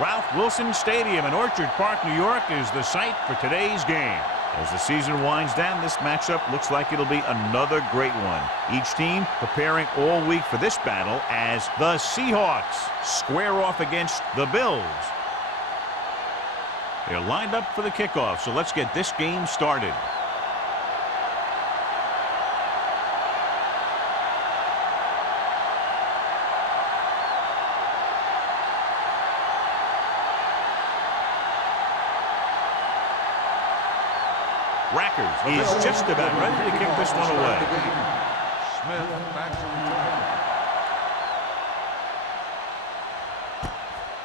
Ralph Wilson Stadium in Orchard Park, New York is the site for today's game. As the season winds down, this matchup looks like it'll be another great one. Each team preparing all week for this battle as the Seahawks square off against the Bills. They're lined up for the kickoff, so let's get this game started. Rackers is just about ready to kick this one away. Smith back to return.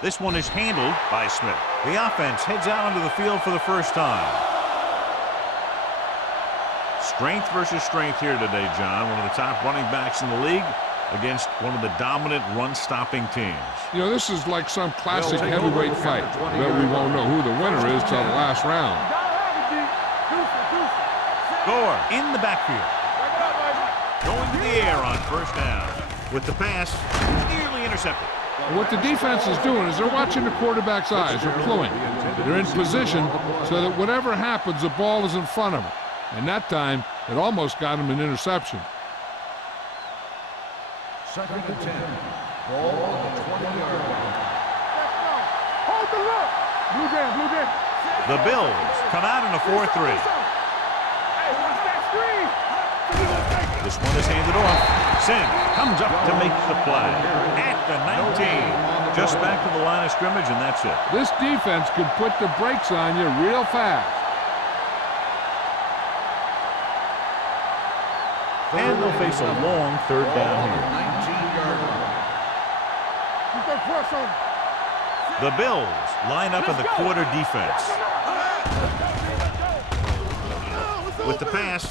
This one is handled by Smith. The offense heads out onto the field for the first time. Strength versus strength here today, John. One of the top running backs in the league against one of the dominant run-stopping teams. You know, this is like some classic heavyweight fight, but we won't know who the winner is till the last round. Gore in the backfield. Going to the air on first down. With the pass, nearly intercepted. What the defense is doing is they're watching the quarterback's eyes. They're cluing. They're in position so that whatever happens, the ball is in front of them. And that time, it almost got him an interception. 2nd and 10. Ball on the 20-yard line. Hold the look. Blue down, blue down. The Bills come out in a 4-3. This one is handed off. Sin comes up to make the play. At the 19. Just back to the line of scrimmage, and that's it. This defense could put the brakes on you real fast. And they'll face a long third down here. 19-yard line. The Bills line up in the quarter defense. With the pass.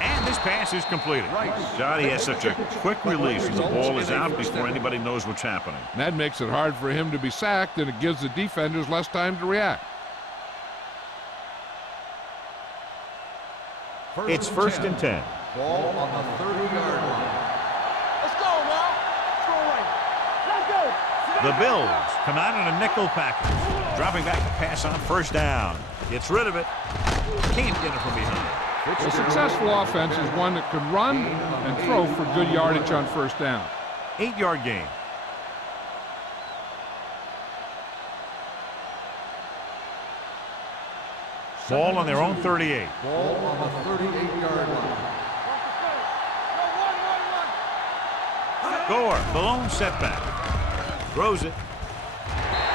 And this pass is completed. Johnny has such a quick release, and the ball is out before anybody knows what's happening. That makes it hard for him to be sacked, and it gives the defenders less time to react. It's 1st and 10. Ball on the 30-yard line. Let's go, now. Let's go. The Bills come out in a nickel package. Dropping back to pass on first down. Gets rid of it. Can't get it from behind. A successful offense is one that can run and throw for good yardage on first down. 8-yard gain. Ball on their own 38. Ball on the 38-yard line. Gore, the lone setback. Throws it.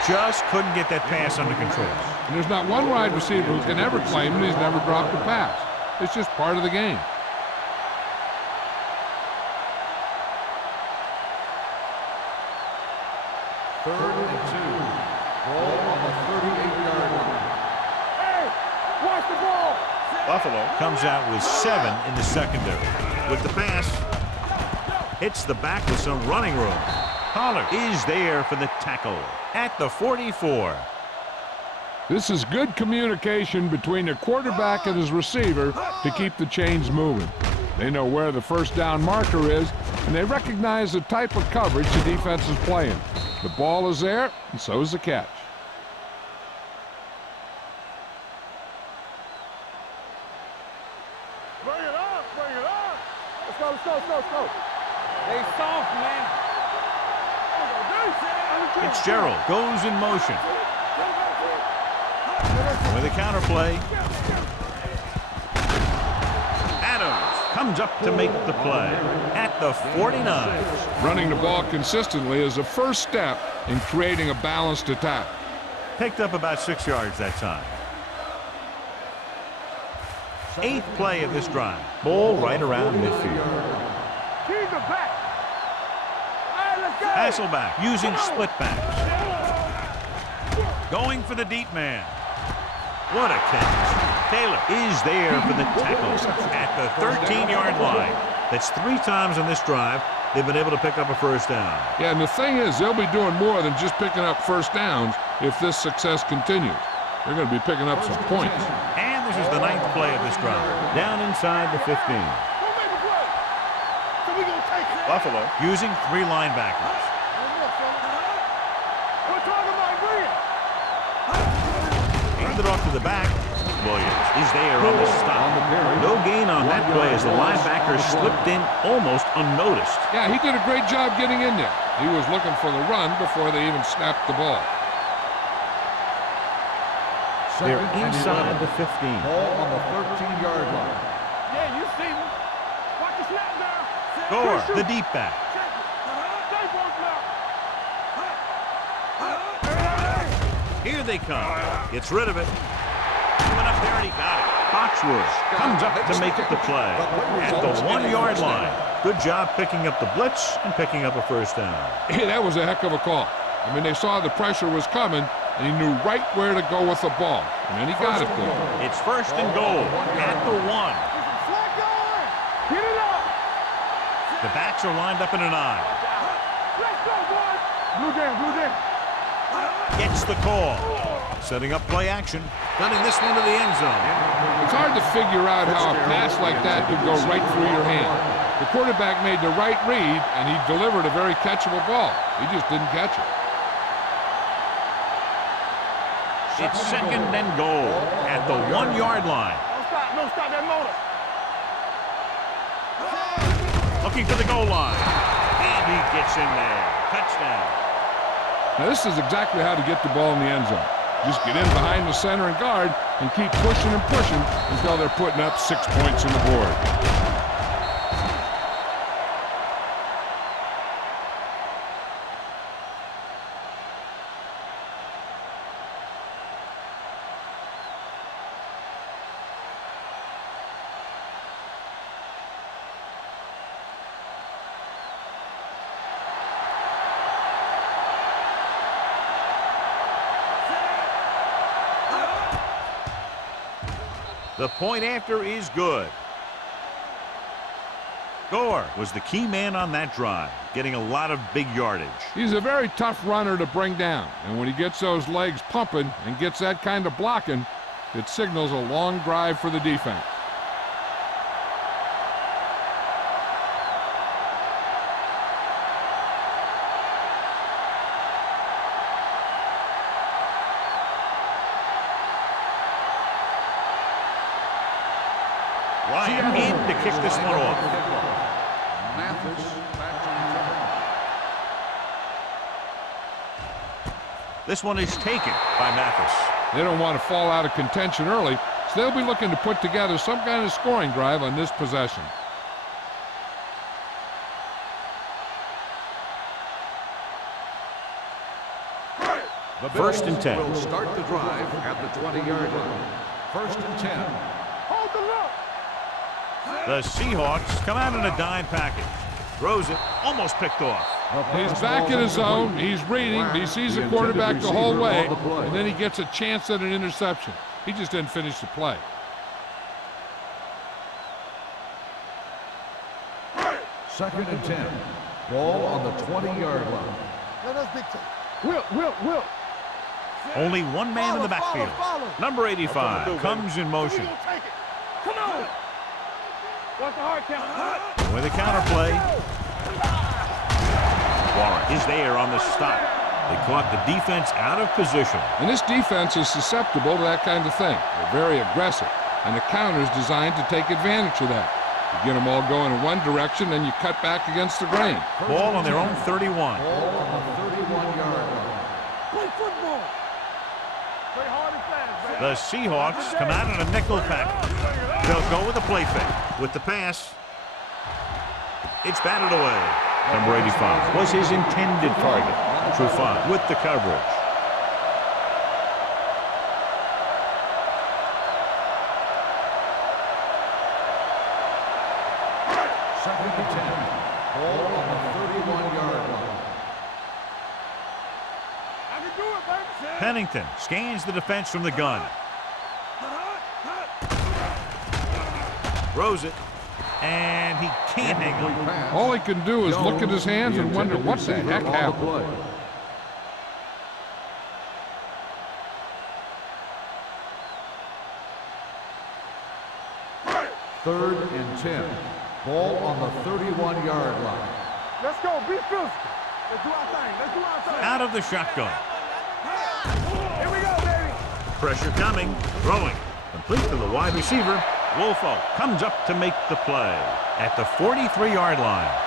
Just couldn't get that pass under control. And there's not one wide receiver who can ever claim that he's never dropped a pass. It's just part of the game. Third and 2. Ball on the 38-yard line. Hey, watch the ball. Buffalo comes out with 7 in the secondary. With the pass, hits the back with some running room. Pollard is there for the tackle at the 44. This is good communication between the quarterback and his receiver to keep the chains moving. They know where the first down marker is, and they recognize the type of coverage the defense is playing. The ball is there, and so is the catch. Bring it up, bring it up. Let's go, let's go, let's go, let's go. They soft, man. Fitzgerald goes in motion. With a counterplay. Adams comes up to make the play at the 49. Running the ball consistently is the first step in creating a balanced attack. Picked up about 6 yards that time. 8th play of this drive. Ball right around midfield. Keep it back. All right, let's go. Hasselback using split backs. Going for the deep man. What a catch. Taylor is there for the tackle at the 13-yard line. That's 3 times on this drive they've been able to pick up a first down. Yeah, and the thing is, they'll be doing more than just picking up first downs if this success continues. They're going to be picking up some points. And this is the 9th play of this drive. Down inside the 15. Buffalo using 3 linebackers. We're talking about Bria. hand it off to the back. Williams is there on the stop. No gain on that play as the linebacker slipped in almost unnoticed. Yeah, he did a great job getting in there. He was looking for the run before they even snapped the ball. They're inside the 15. Ball on the 13-yard line. Yeah, you see me. Watch the snap now. Gore, the deep back. Here they come. Gets rid of it. Went up there and he got it. Foxworth comes up to make it the play at the 1-yard line. Good job picking up the blitz and picking up a first down. Hey, that was a heck of a call. I mean, they saw the pressure was coming, and he knew right where to go with the ball. And then he got it there. It's first and goal at the 1. Get it up. The backs are lined up in an I. Let's go, boys. Blue jam, blue jam. Gets the call. Setting up play action. Gunning this one to the end zone. It's hard to figure out how a pass like that could go right through your hand. The quarterback made the right read, and he delivered a very catchable ball. He just didn't catch it. It's second and goal at the 1-yard line. Don't stop that motor. Looking for the goal line. And he gets in there. Touchdown. Now, this is exactly how to get the ball in the end zone. Just get in behind the center and guard and keep pushing and pushing until they're putting up 6 points on the board. The point after is good. Gore was the key man on that drive, getting a lot of big yardage. He's a very tough runner to bring down, and when he gets those legs pumping and gets that kind of blocking, it signals a long drive for the defense. Ryan in to kick this one off. Mathis back to return. This one is taken by Mathis. They don't want to fall out of contention early, so they'll be looking to put together some kind of scoring drive on this possession. The First and Bills 10. will start the drive at the 20-yard line. First and 10. Hold the look. The Seahawks come out in a dime package. Throws it, almost picked off. He's back in his zone. He's reading. He sees the quarterback the whole way, and then he gets a chance at an interception. He just didn't finish the play. Second and 10. Ball on the 20-yard line. Let us dictate. Will. Only one man in the backfield. Number 85 comes in motion. Take it. Come on. What's the hard count? With a counterplay. Warren is there on the stop. They caught the defense out of position. And this defense is susceptible to that kind of thing. They're very aggressive, and the counter is designed to take advantage of that. You get them all going in one direction, then you cut back against the grain. Ball on their own 31. Ball on the 31-yard line. Play football. Play hard and fast, baby. The Seahawks come out in a nickel package. They'll go with a play fake. With the pass, it's batted away. Number 85 was his intended target. Trufant with the coverage. Second and 10. Ball on the 31-yard line. I can do it, baby. Pennington scans the defense from the gun. Throws it, and he can't hang on. All he can do is look at his hands and wonder what the heck happened. Third and 10. Ball on the 31-yard line. Let's go. Be physical. Let's do our thing. Out of the shotgun. Here we go, baby. Pressure coming. Throwing. Complete to the wide receiver. Wolfo comes up to make the play at the 43-yard line.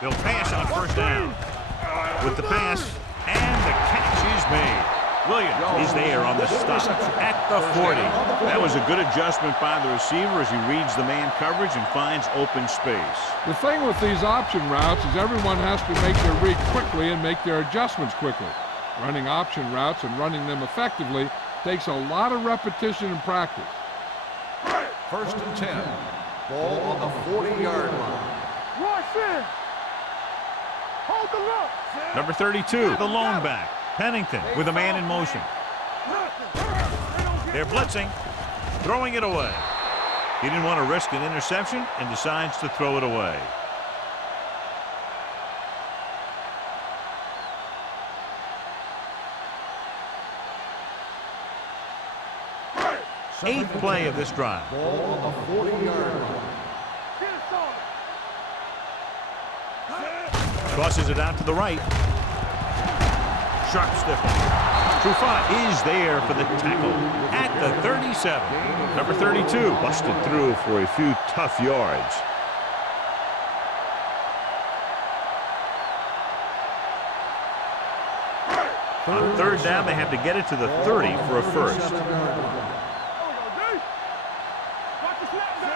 They'll pass on first down. With the pass, and the catch is made. Williams is there on the stop at the 40. That was a good adjustment by the receiver as he reads the man coverage and finds open space. The thing with these option routes is everyone has to make their read quickly and make their adjustments quickly. Running option routes and running them effectively takes a lot of repetition and practice. First and 10. Ball on the 40-yard line. Rush in. Hold the look. Number 32, the lone back. Pennington with a man in motion. They're blitzing, throwing it away. He didn't want to risk an interception and decides to throw it away. Eighth play of this drive. Ball on the 40-yard line. Crosses it out to the right. Sharp stiffing. Trufant is there for the tackle at the 37. Number 32 busted through for a few tough yards. On third down, they have to get it to the 30 for a first.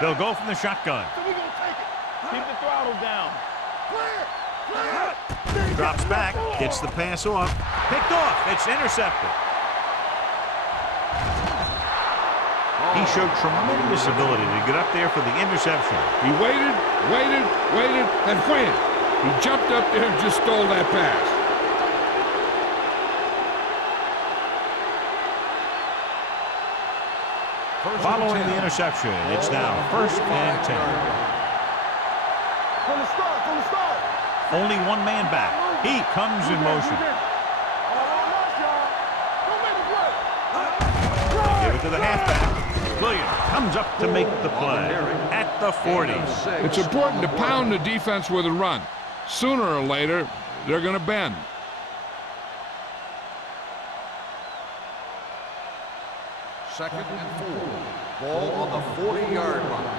They'll go from the shotgun. Keep the throttle down. Drops back, gets the pass off. Picked off. It's intercepted. He showed tremendous ability to get up there for the interception. He waited, and wham! He jumped up there and just stole that pass. Following the interception, it's now first and 10. From the start. Only one man back. He comes in motion. Give it to the halfback. Williams comes up to make the play at the 40. It's important to pound the defense with a run. Sooner or later, they're going to bend. Second and 4. Ball on the 40-yard line.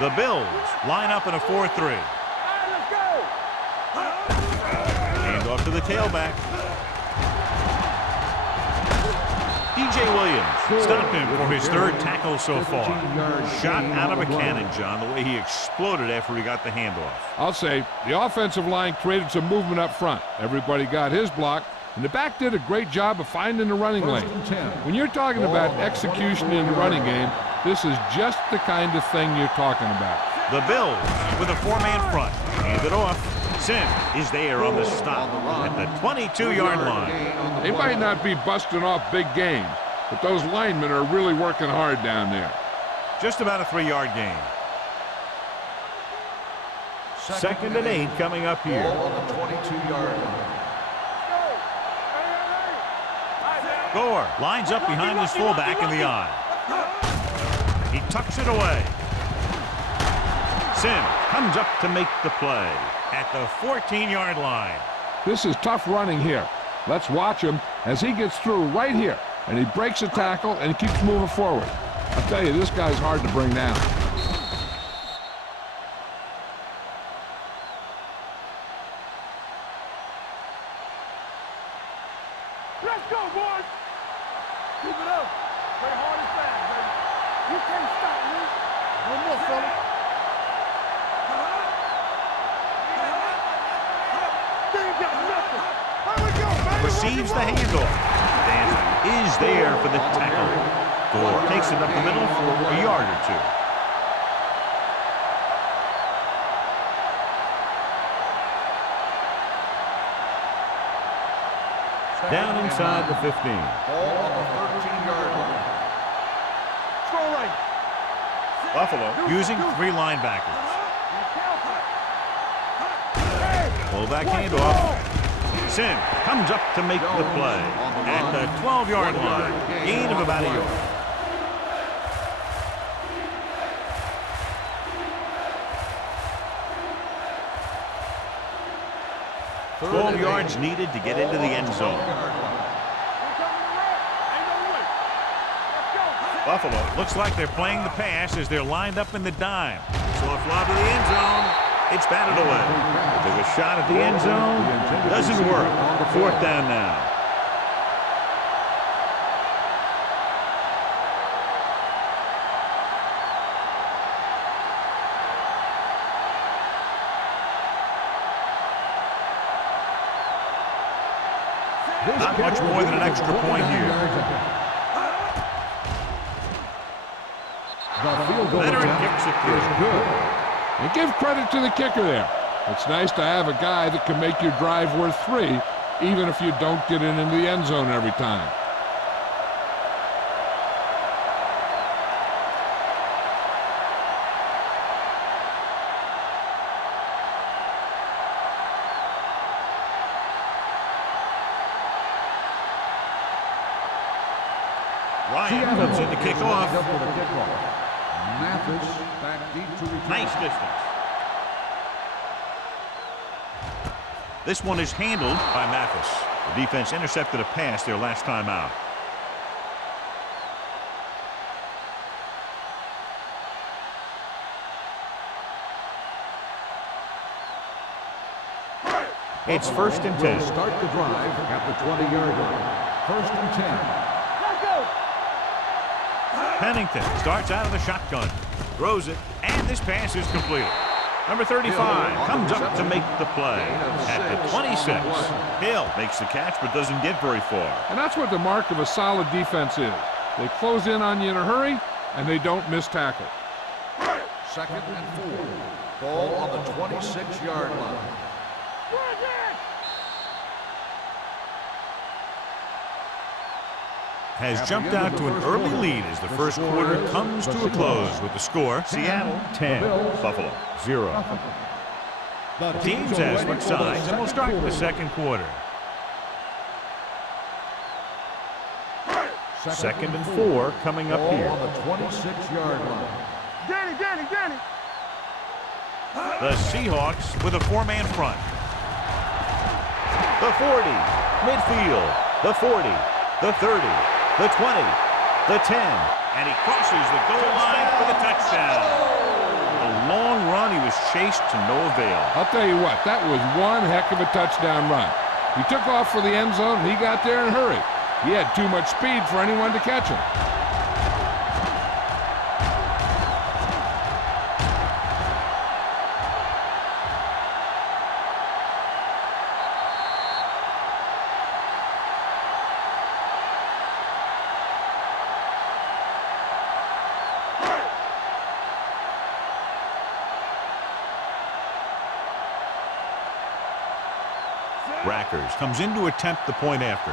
The Bills line up in a 4-3. Hand off to the tailback. DJ Williams stopped him for his third tackle so far. Shot out of a cannon, John, the way he exploded after he got the handoff. I'll say the offensive line created some movement up front. Everybody got his block, and the back did a great job of finding the running lane. When you're talking about execution in the running game, this is just the kind of thing you're talking about. The Bills with a four-man front. Hand it off. Sim is there on the stop at the 22-yard line. They might not be busting off big games, but those linemen are really working hard down there. Just about a 3-yard gain. Second and 8 coming up here. Ball on the 22-yard line. Gore lines up behind his fullback in the eye. He tucks it away. Sim comes up to make the play at the 14-yard line. This is tough running here. Let's watch him as he gets through right here, and he breaks a tackle and he keeps moving forward. I'll tell you, this guy's hard to bring down. Let's go, boys. Keep it up. Play hard and fast, baby. You can't stop me. One more, fella. They ain't got nothing. Here we go, baby. Receives the handoff. Danzig is there for the tackle. Gore takes it up the middle for a yard or two. Down inside the 15. Ball on the 13-yard line. Strong right. Buffalo using 3 linebackers. Fullback handoff. Sim comes up to make the play at the 12-yard line. Gain of about a yard. 12 yards needed to get into the end zone. Buffalo looks like they're playing the pass as they're lined up in the dime. So a fly to the end zone. It's batted away. They took a shot at the end zone. Doesn't work. 4th down now. Not much more than an extra point here. Leonard kicks it through. And give credit to the kicker there. It's nice to have a guy that can make your drive worth 3, even if you don't get it into the end zone every time. Ryan comes in to kick off. Mathis back deep to return. Nice distance. This one is handled by Mathis. The defense intercepted a pass their last time out. It's 1st and 10. Start the drive at the 20-yard line. 1st and 10. Pennington starts out of the shotgun, throws it, and this pass is completed. Number 35 comes up to make the play at the 26. Hill makes the catch but doesn't get very far. And that's what the mark of a solid defense is. They close in on you in a hurry, and they don't miss tackle. 2nd and 4. Ball on the 26-yard line. Has jumped out to an early lead as the first quarter comes to a close with the score Seattle 10, Buffalo 0. Teams as switch sides and we'll start the second quarter. 2nd and 4 coming up here. On the 26-yard line. Danny. The Seahawks with a 4-man front. The 40, midfield, the 40, the 30. The 20, the 10, and he crosses the goal line for the touchdown. A long run, he was chased to no avail. I'll tell you what, that was one heck of a touchdown run. He took off for the end zone, and he got there in a hurry. He had too much speed for anyone to catch him. Rackers comes in to attempt the point after.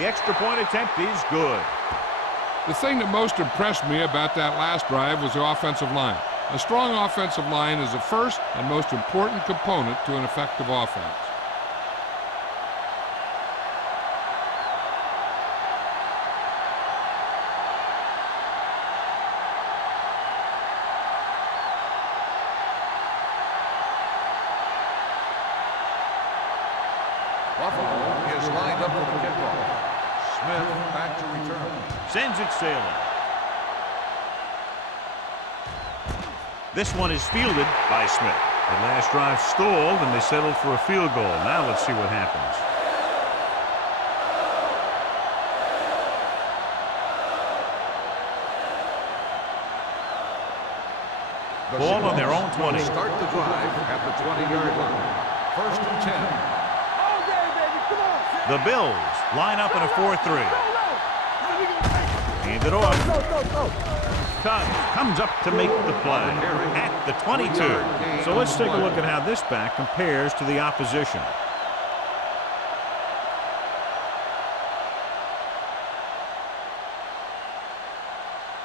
The extra point attempt is good. The thing that most impressed me about that last drive was the offensive line. A strong offensive line is the first and most important component to an effective offense. Buffalo is lined up for the kickoff. Smith back to return. Sends it sailing. This one is fielded by Smith. The last drive stalled and they settled for a field goal. Now let's see what happens. Ball on their own 20. Start the drive at the 20-yard line. 1st and 10. The Bills line up in a 4-3. Hand it off. comes up to make the play at the 22. So let's take a look at how this back compares to the opposition.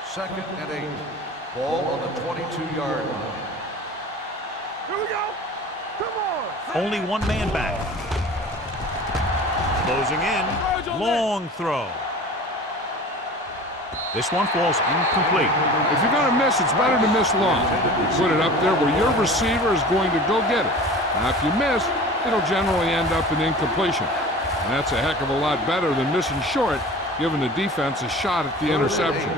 Second and 8. Ball on the 22-yard line. Here we go. Come on. Only one man back. Closing in. Long throw. This one falls incomplete. If you're going to miss, it's better to miss long. Put it up there where your receiver is going to go get it. Now, if you miss, it'll generally end up in incompletion. And that's a heck of a lot better than missing short, giving the defense a shot at the interception.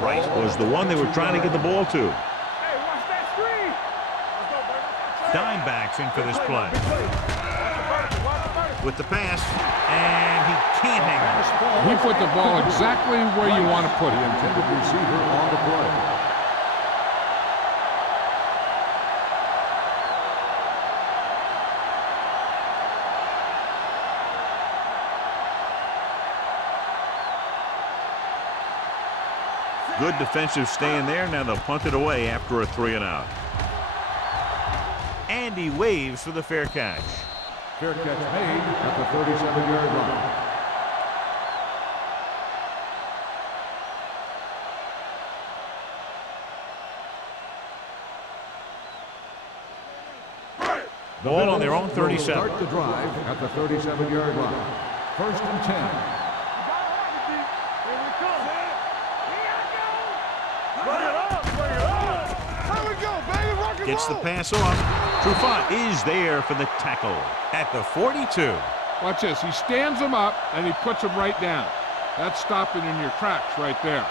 Right was the one they were trying to get the ball to. Hey, watch that screen. Let's go, baby. Dime backs in for this play. With the pass, and he can't hang on. He put the ball exactly where you want to put it. The intended receiver on the play. Good defensive stand there. Now they'll punt it away after a 3-and-out. And he waves for the fair catch. Fair catch made at the 37-yard line. Ball on their own 37. Start the drive at the 37-yard line. First and 10. Here we come. Bring it up. Bring it up. Here we go, baby. Rock and Gets the roll. pass off. Trufant is there for the tackle at the 42. Watch this. He stands him up, and he puts him right down. That's stopping in your tracks right there.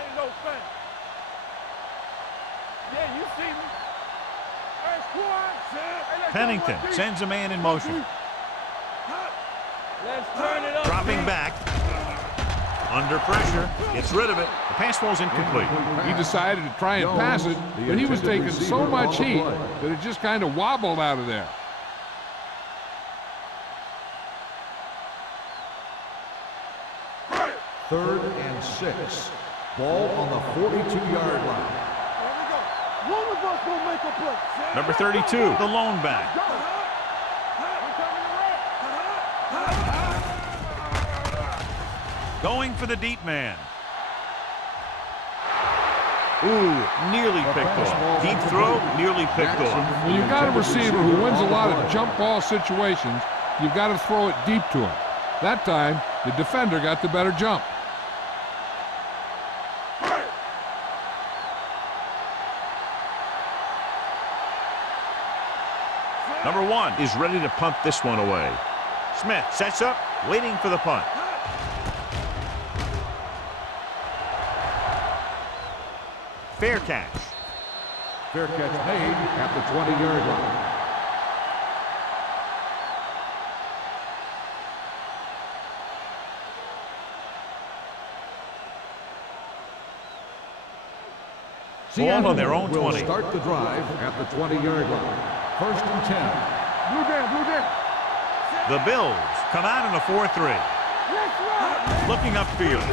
Ain't no fence. Yeah, you see me. Hey, squad. Hey, let's go, Pennington one, sends a man in motion. Let's turn it up. Dropping back. Under pressure. Gets rid of it. The pass falls incomplete. He decided to try and pass it, but he was taking so much heat that it just kind of wobbled out of there. Third and 6. Ball on the 42-yard line. Here we go. One of us will make a play. Number 32, the lone back. Go. We're coming to Going for the deep man. Ooh, nearly picked off. Deep throw, nearly picked off. When you've got a receiver who wins a lot of jump ball situations, you've got to throw it deep to him. That time, the defender got the better jump. Number 1 is ready to punt this one away. Smith sets up, waiting for the punt. Fair catch. Fair catch made at the 20-yard line. Ball on their own will 20. Start the drive at the 20-yard line. First and 10. Blue down, blue down. The Bills come out in a 4-3. Let's run. Looking upfield.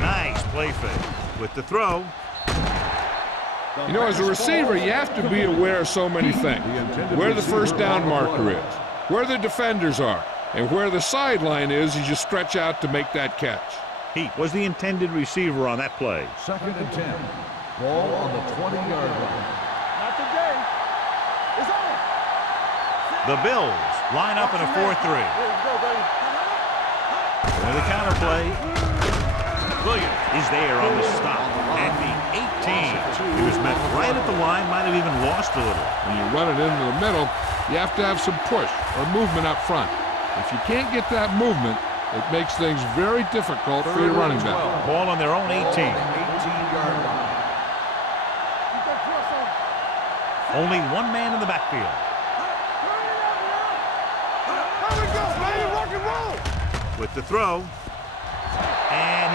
Nice play fake. With the throw. You know, as a receiver, you have to be aware of so many things. Where the first down marker is, where the defenders are, and where the sideline is as you stretch out to make that catch. He was the intended receiver on that play. Second and 10. Ball on the 20-yard line. Not today. It's on. The Bills line up in a 4-3. Let's go, baby. With a counter play. Williams is there on the stop at the 18. He was met right at the line, might have even lost a little. When you run it into the middle, you have to have some push or movement up front. If you can't get that movement, it makes things very difficult for your running back. Ball on their own 18. 18-yard line. You go cross on. Only one man in the backfield. Turn it up now. Here we go, baby. Rock and roll. With the throw. And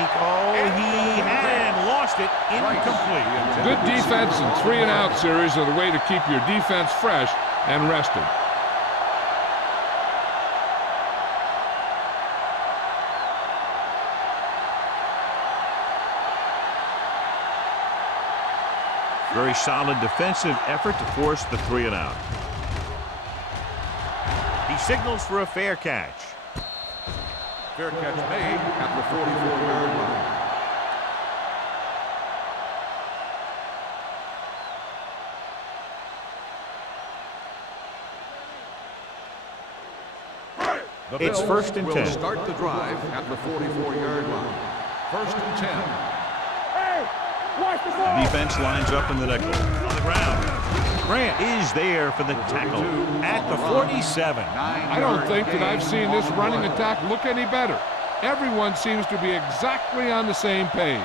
he had lost Lost it. Incomplete. Good defense and 3-and-out series are the way to keep your defense fresh and rested. Very solid defensive effort to force the 3-and-out. He signals for a fair catch. Fair catch made at the 44-yard line. The It's Bills 1st and 10. will start the drive at the 44-yard line. 1st and 10. Hey, watch the ball. Defense lines up in the nickel. On the ground. Grant is there for the tackle at the 47. I don't think that I've seen this running attack look any better. Everyone seems to be exactly on the same page.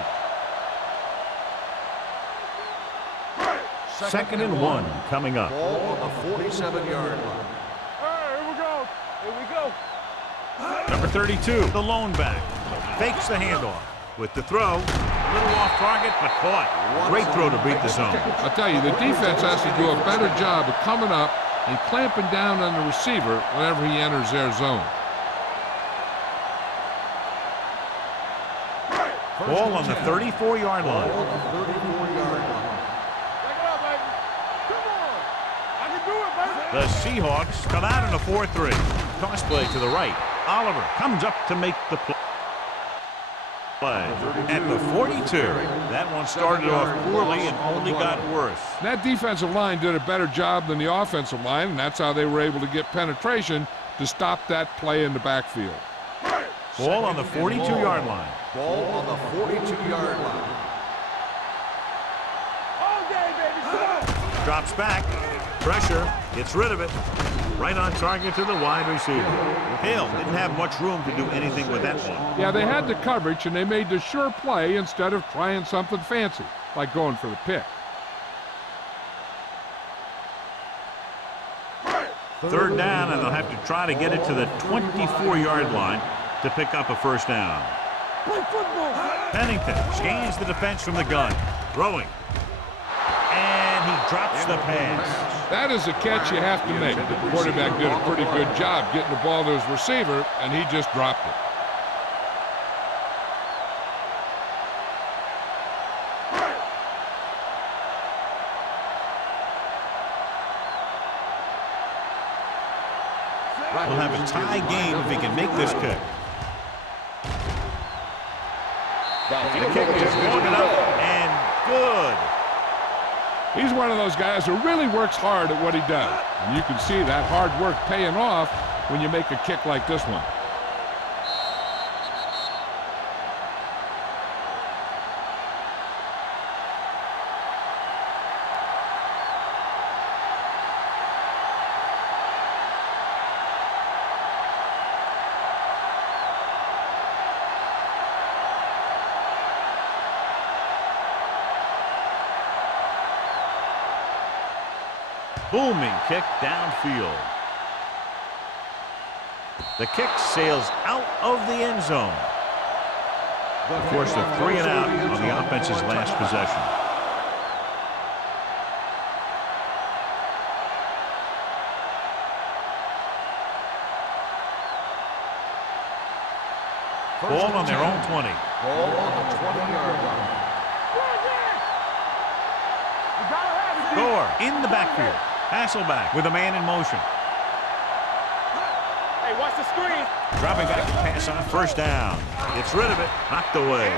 2nd and 1 coming up. Ball on the 47-yard line. Hey, here we go. Here we go. Number 32, the lone back. Fakes the handoff. With the throw, a little off target, but caught. Great throw to beat the zone. I'll tell you, the defense has to do a better job of coming up and clamping down on the receiver whenever he enters their zone. Ball on the 34-yard line. Ball on the 34-yard line. Check it out, baby. Come on. I can do it, baby. The Seahawks come out in a 4-3. Toss play to the right. Oliver comes up to make the play. At the 42. That one started off poorly and only got worse. That defensive line did a better job than the offensive line, and that's how they were able to get penetration to stop that play in the backfield. Ball on the 42-yard line. Ball on the 42-yard line. All day, baby. Come on. Drops back. Pressure. Gets rid of it. Right on target to the wide receiver. Hill didn't have much room to do anything with that one. Yeah, they had the coverage, and they made the sure play instead of trying something fancy, like going for the pick. 3rd down, and they'll have to try to get it to the 24-yard line to pick up a 1st down. Play football. Pennington scans the defense from the gun. Throwing. And he drops the pass. That is a catch you have to make. The quarterback did a pretty good job getting the ball to his receiver, and he just dropped it. We'll have a tie game if he can make this kick. The kick is long enough and good. He's one of those guys who really works hard at what he does. And you can see that hard work paying off when you make a kick like this one. Booming kick downfield. The kick sails out of the end zone. Forced a 3-and-out on the offense's last possession. Ball on their own 20. Ball on the 20-yard line. You gotta have it. Gore in the backfield. Hasselback with a man in motion. Hey, watch the screen. Dropping back to pass on 1st down. Gets rid of it. Knocked away.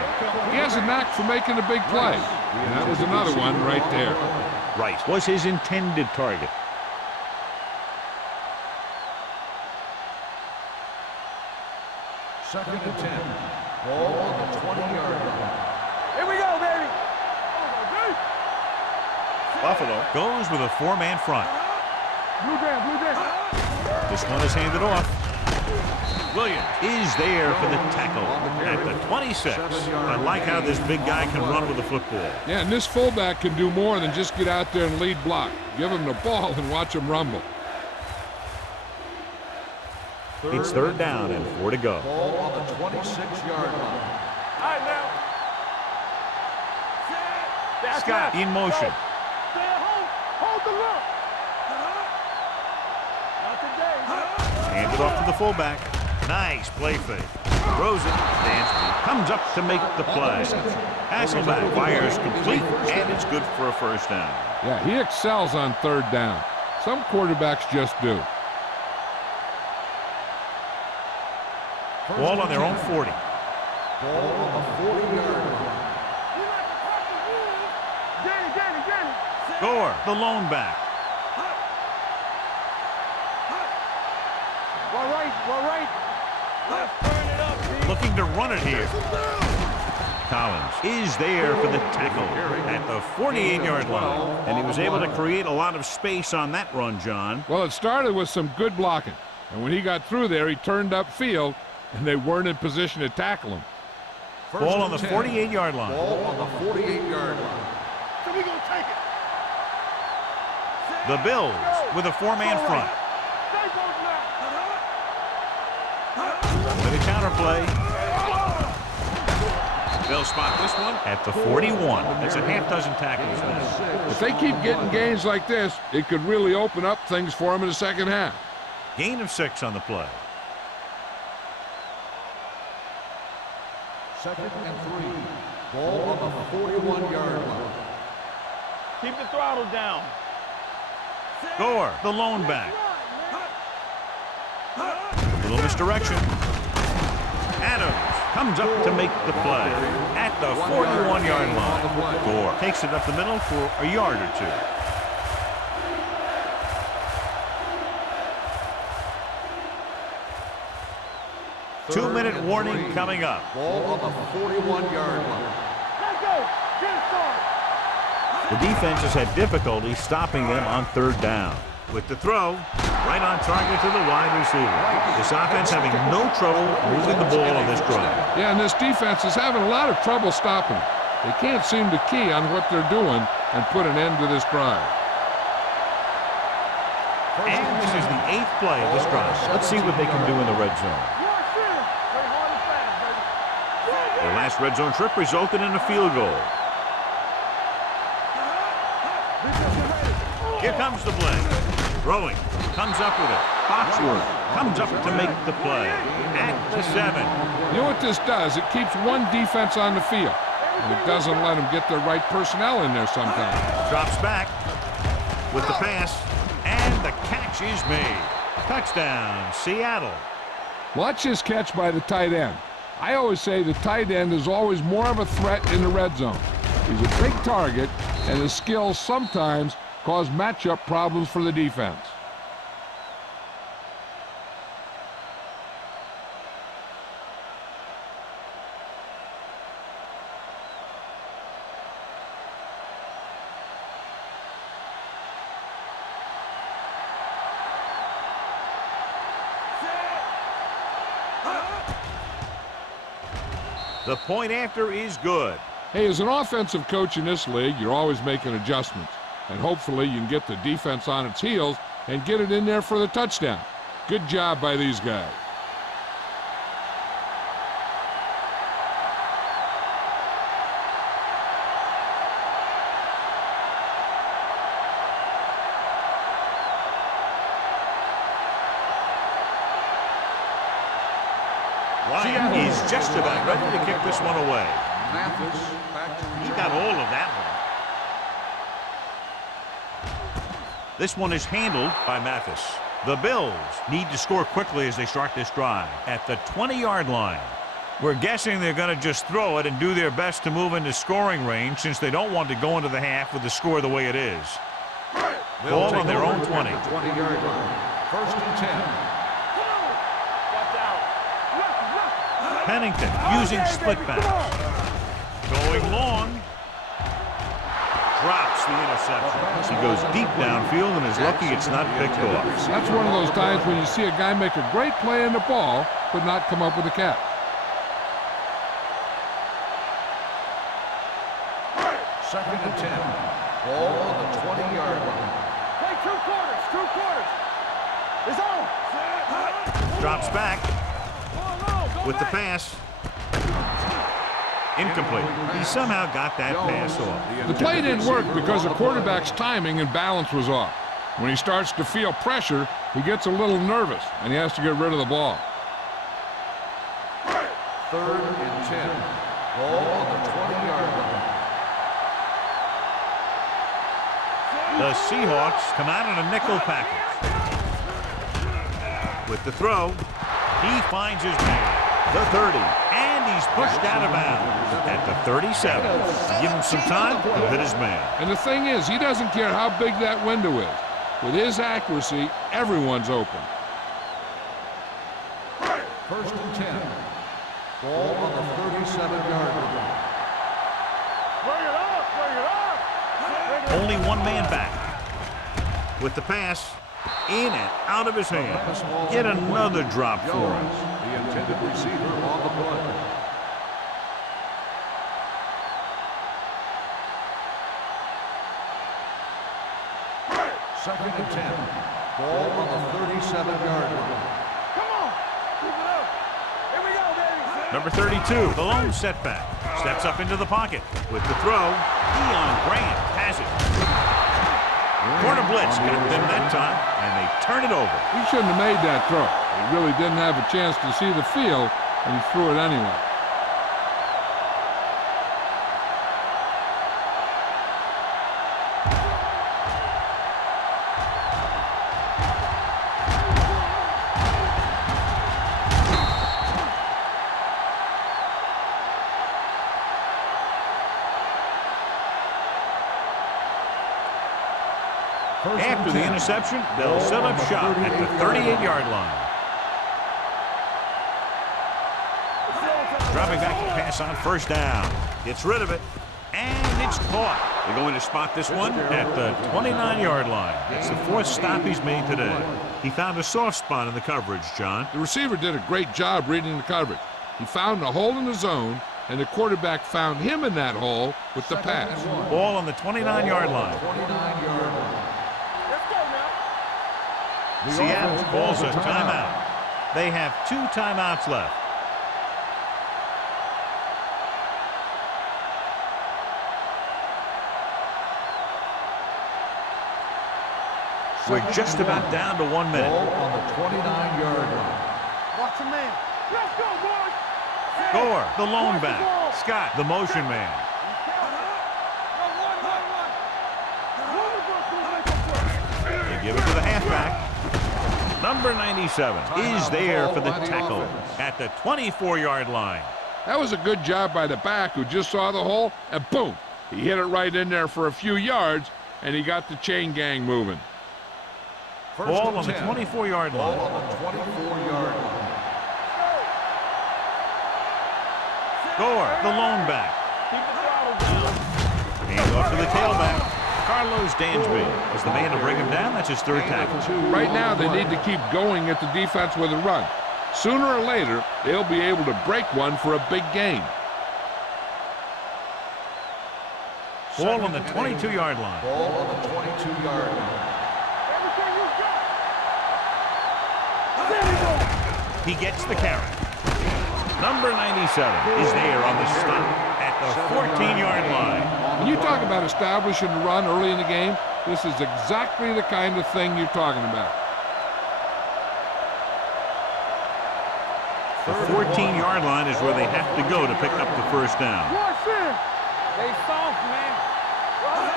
He has a knack for making a big play. And that was another one right there. Right was his intended target. Second and 10. Ball on the 20-yard line. Here we go, baby. Buffalo goes with a 4-man front. Blue jam. This one is handed off. Williams is there for the tackle at the 26. I like how this big guy can run with the football. Yeah, and this fullback can do more than just get out there and lead block. Give him the ball and watch him rumble. It's 3rd down and 4 to go. Ball on the 26-yard line. All right, now. Scott in motion. Stay at home. Hold the look. Not today. Hand it off to the fullback. Nice play fake. Throws it. Dansby comes up to make the play. Hasselback fires complete, and it's good for a first down. Yeah, he excels on third down. Some quarterbacks just do. Ball on their own 40. Ball on the 40-yard line. Gore, the lone back. Well, right. Let's turn it up, Looking to run it here. Collins is there for the tackle at the 48-yard line. And he was able to create a lot of space on that run, John. Well, it started with some good blocking. And when he got through there, he turned upfield, and they weren't in position to tackle him. Ball on the 48-yard line. Ball on the 48-yard line. So we gonna take it. The Bills with a four-man front. With a counter play. They'll spot this one at the 41. That's a half dozen tackles now. If they keep getting gains like this, it could really open up things for them in the second half. Gain of 6 on the play. 2nd and 3. Ball on the 41-yard line. Keep the throttle down. Gore, the lone back. Little misdirection. Adams comes up to make the play at the 41-yard line. Gore takes it up the middle for a yard or two. Two-minute warning coming up. Ball on the 41-yard line. Let's go. Get it started. The defense has had difficulty stopping them on third down. With the throw, right on target to the wide receiver. This offense having no trouble moving the ball on this drive. Yeah, and this defense is having a lot of trouble stopping them. They can't seem to key on what they're doing and put an end to this drive. And this is the 8th play of this drive. Let's see what they can do in the red zone. Their last red zone trip resulted in a field goal. Here comes the blitz. Throwing. Comes up with it. Foxworth comes up to make the play. At the 7. You know what this does? It keeps one defense on the field. And it doesn't let them get the right personnel in there sometimes. Drops back with the pass. And the catch is made. Touchdown, Seattle. Watch this catch by the tight end. I always say the tight end is always more of a threat in the red zone. He's a big target, and his skills sometimes cause matchup problems for the defense. The point after is good. Hey, as an offensive coach in this league, you're always making adjustments. And hopefully you can get the defense on its heels and get it in there for the touchdown. Good job by these guys. Ryan is just about ready to kick this one away. Mathis back to He got all of that one. This one is handled by Mathis. The Bills need to score quickly as they start this drive at the 20-yard line. We're guessing they're going to just throw it and do their best to move into scoring range since they don't want to go into the half with the score the way it is. Ball on their own 20. 20-yard line. 1st and 10. Pennington using split backs. Going long. Drops the interception. He goes deep downfield and is lucky it's not picked off. That's one of those times when you see a guy make a great play in the ball, but not come up with a catch. 2nd and 10. Ball on the 20-yard line. Play 2 quarters. 2 quarters. It's on. Drops back with the pass. Incomplete. He somehow got that pass off. The play didn't work because the quarterback's timing and balance was off. When he starts to feel pressure, he gets a little nervous, and he has to get rid of the ball. 3rd and 10. Ball on the 20-yard line. The Seahawks come out in a nickel package. With the throw, he finds his man, the 30, and he's pushed out of bounds at the 37. Give him some time to hit his man. And the thing is, he doesn't care how big that window is. With his accuracy, everyone's open. 1st and 10. Ball on the 37-yard line. Bring it up, bring it up. Only one man back. With the pass, in and out of his hands. Yet another drop for us. The intended receiver on the play. Second and 10. Ball on the 37-yard line. Come on. Keep it up. Here we go, baby. Number 32, the lone setback. Steps up into the pocket. With the throw, Deion Grant has it. Corner blitz got them that time, and they turn it over. He shouldn't have made that throw. He really didn't have a chance to see the field, and he threw it anyway. After the interception, they'll set up shop at the 38-yard line. Dropping back to pass on 1st down. Gets rid of it, and it's caught. They're going to spot this one at the 29-yard line. It's the 4th stop he's made today. He found a soft spot in the coverage, John. The receiver did a great job reading the coverage. He found a hole in the zone, and the quarterback found him in that hole with the pass. Ball on the 29-yard line. 29-yard line. Seattle calls a timeout. They have 2 timeouts left. We're just about down to 1 minute. Ball on the 29-yard line. Watch a man. Let's go, boys. Gore, the lone back. Scott, the motion man. They give it to the halfback. Number 97 is there for the tackle at the 24-yard line. That was a good job by the back who just saw the hole, and boom, he hit it right in there for a few yards, and he got the chain gang moving. Ball on the 24-yard line. Ball on the 24-yard line. Gore, the lone back. Hand off to the tailback. Carlos Dansby is the man to bring him down. That's his 3rd tackle. Right now, they need to keep going at the defense with a run. Sooner or later, they'll be able to break one for a big gain. Ball on the 22-yard line. Ball on the 22-yard line. Everything you got. There we go. He gets the carry. Number 97 is there on the stop at the 14-yard line. When you talk about establishing a run early in the game, this is exactly the kind of thing you're talking about. The 14-yard line is where they have to go to pick up the 1st down. Watch it. They soft, man.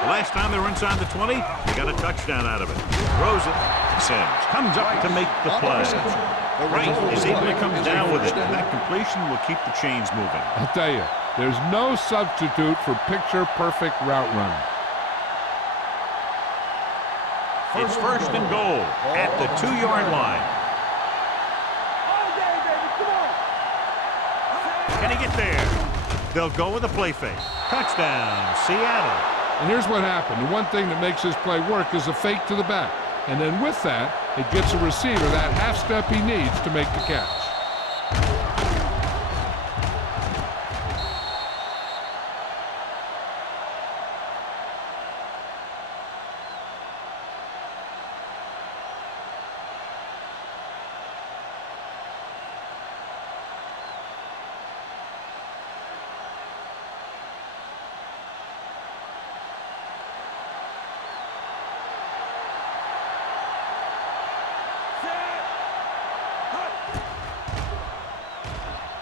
The last time they were inside the 20, they got a touchdown out of it. Throws it. Sims comes up to make the play. Wright is able to come down with it, and that completion will keep the chains moving. I'll tell you, there's no substitute for picture-perfect route running. It's 1st and goal at the 2-yard line. All day, baby. Come on. Can he get there? They'll go with a play fake. Touchdown, Seattle. And here's what happened. The one thing that makes this play work is a fake to the back. And then with that, it gets a receiver that half step he needs to make the catch.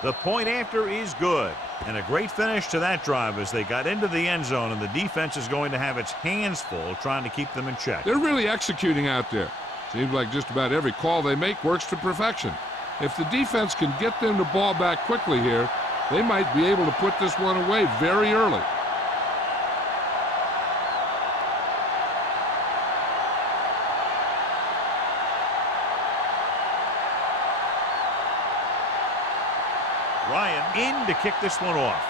The point after is good. And a great finish to that drive as they got into the end zone, and the defense is going to have its hands full trying to keep them in check. They're really executing out there. Seems like just about every call they make works to perfection. If the defense can get them the ball back quickly here, they might be able to put this one away very early. Ryan in to kick this one off.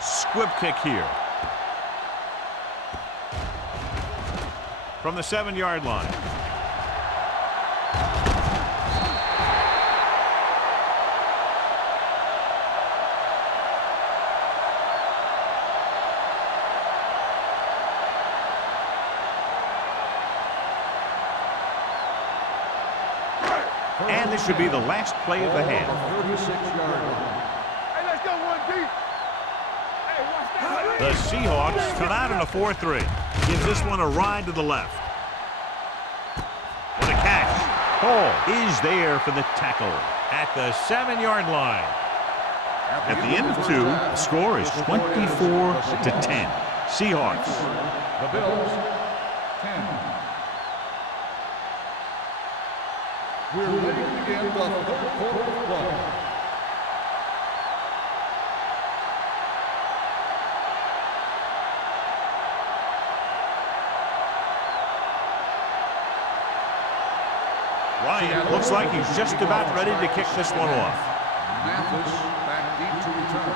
Squib kick here. From the 7-yard line. And this should be the last play of the half. 36-yard line. Hey, let's go one deep. Hey, watch that. The Seahawks come out in a 4-3. Gives this one a ride to the left. With a catch. Hall is there for the tackle at the 7-yard line. At the end of 2, the score is 24-10. Seahawks. The Bills, 10. We're ready to begin the third quarter of play. Ryan looks like he's just about ready to kick this one off. Mathis back deep to return.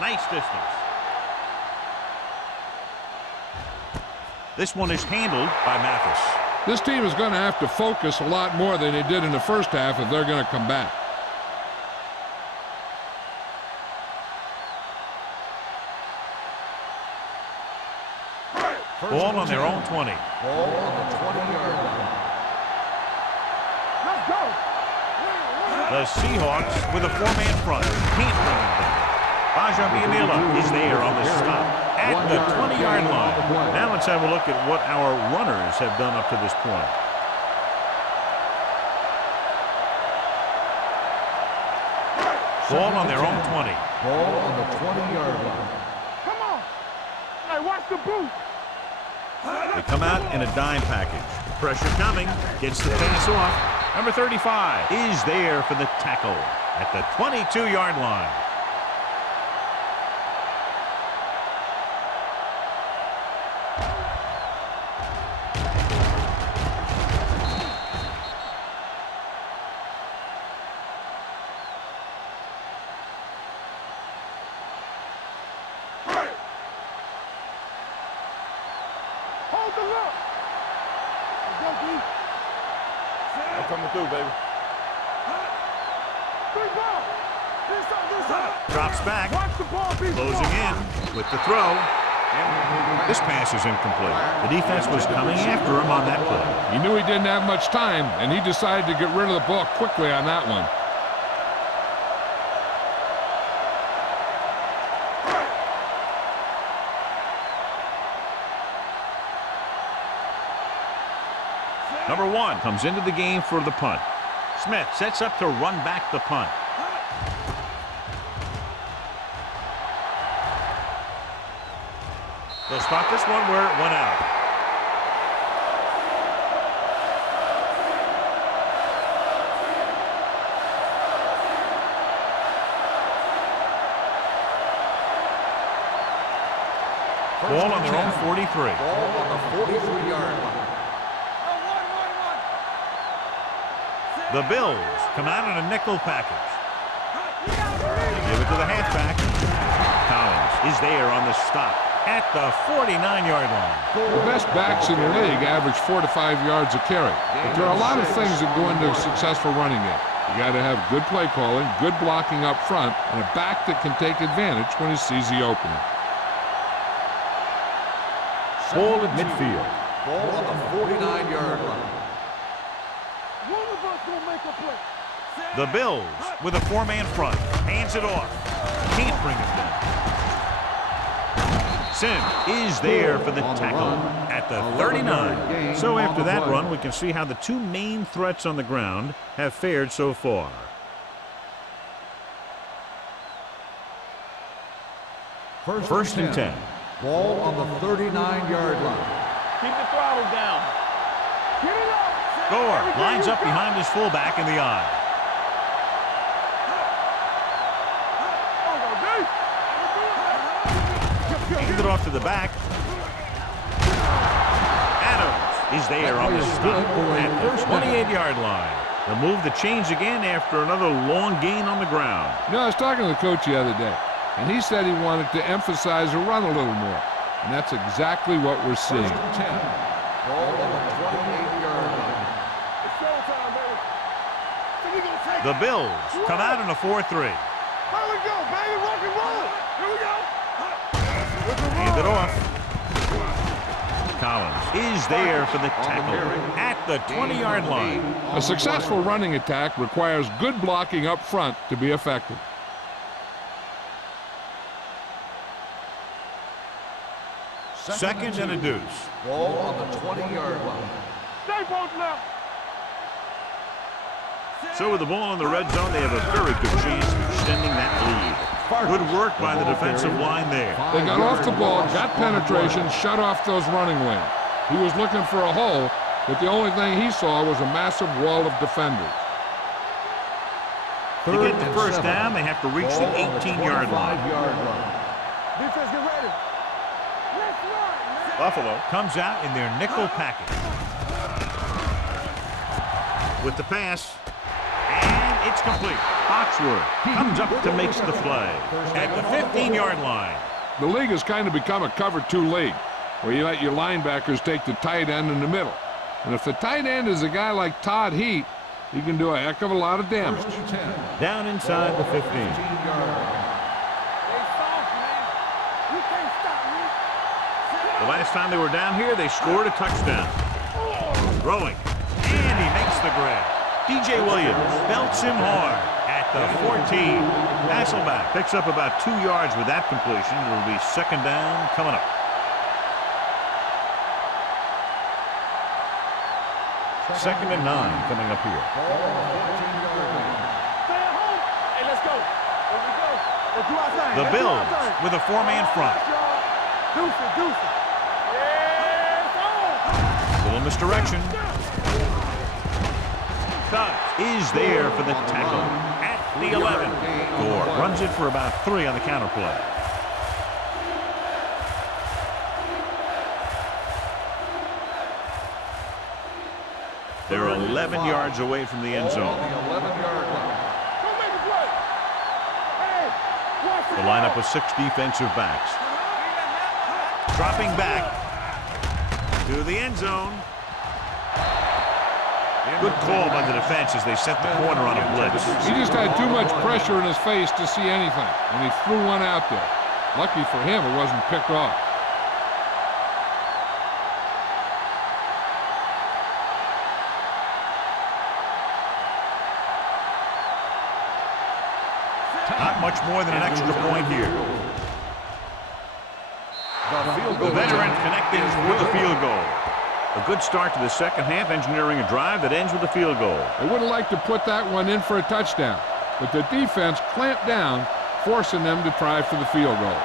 Nice distance. This one is handled by Mathis. This team is going to have to focus a lot more than they did in the first half if they're going to come back. Ball on their own 20. Ball on the 20-yard line. Let's go. The Seahawks with a 4-man front. Can't bring it down. Bajabiamila is there on the stop at the 20-yard line. Now let's have a look at what our runners have done up to this point. Ball on their own 20. Ball on the 20-yard line. Come on. Hey, watch the boot. They come out in a dime package. Pressure coming. Gets the pass off. Number 35 is there for the tackle at the 22-yard line. Hold the look. Let's go, D. I'm coming through, baby. Three ball. This up. Drops back. Watch the ball be Closing in with the throw. This pass is incomplete. The defense was coming after him on that play. He knew he didn't have much time, and he decided to get rid of the ball quickly on that one. Number 1 comes into the game for the punt. Smith sets up to run back the punt. They'll spot this one where it went out. Ball on their own 43. Ball on the 43-yard line. The Bills come out in a nickel package. They give it to the halfback. Collins is there on the stop at the 49-yard line. The best backs in the league average 4 to 5 yards a carry. But there are a lot of things that go into a successful running game. You got to have good play calling, good blocking up front, and a back that can take advantage when he sees the opening. Ball at midfield. Ball on the 49-yard line. One of us gonna make a play. The Bills with a 4-man front. Hands it off. Can't bring it down. Sim is there for the tackle at the 39. So after that run, we can see how the two main threats on the ground have fared so far. First and 10. Ball on the 39-yard line. Keep the throttle down. Get it up. Gore lines up behind his fullback in the eye. Hand it off to the back. Adams is there on the stop at the 28-yard line. They'll move the chains again after another long gain on the ground. You know, I was talking to the coach the other day, and he said he wanted to emphasize the run a little more. And that's exactly what we're seeing. First and 10. Ball on the 28-yard line. It's showtime, baby. So we gonna take The Bills come out in a 4-3. Here we go, baby. Rock and roll. Here we go. Hand it off. Collins is there for the tackle at the 20-yard line. A successful running attack requires good blocking up front to be effective. Second and a deuce. Ball on the 20-yard line. Stay both left. So with the ball in the red zone, they have a very good chance of extending that lead. Good work by the defensive line there. They got off the ball, got penetration, shut off those running lanes. He was looking for a hole, but the only thing he saw was a massive wall of defenders. To get the first down, they have to reach the 18-yard line. Defense, get ready. Let's run, man. Buffalo comes out in their nickel package. With the pass, and it's complete. Foxworth comes up to make the play at the 15-yard line. The league has kind of become a cover 2 league, where you let your linebackers take the tight end in the middle. And if the tight end is a guy like Todd Heat, he can do a heck of a lot of damage. Down inside the 15. Stay soft, man. You can't stop me. The last time they were down here, they scored a touchdown. Throwing, and he makes the grab. DJ Williams belts him hard at the 14. Hasselback picks up about 2 yards with that completion. It'll be second down coming up. Second and 9 coming up here. Stay at home. Hey, let's go. Here we go. Let's do our thing. The Bills with a 4-man front. Deuce it, deuce it. Yes, on. Little misdirection. Tubbs is there for the tackle at the 11. Gore runs it for about 3 on the counter play. They're 11 yards away from the end zone. The 11-yard line. Go make a play. Hey, watch The lineup of 6 defensive backs. Dropping back to the end zone. Good call by the defense as they set the corner on a blitz. He just had too much pressure in his face to see anything, and he threw one out there. Lucky for him, it wasn't picked off. Not much more than an extra point here. The veteran connecting with a field goal. A good start to the second half, engineering a drive that ends with a field goal. They would have liked to put that one in for a touchdown, but the defense clamped down, forcing them to try for the field goal.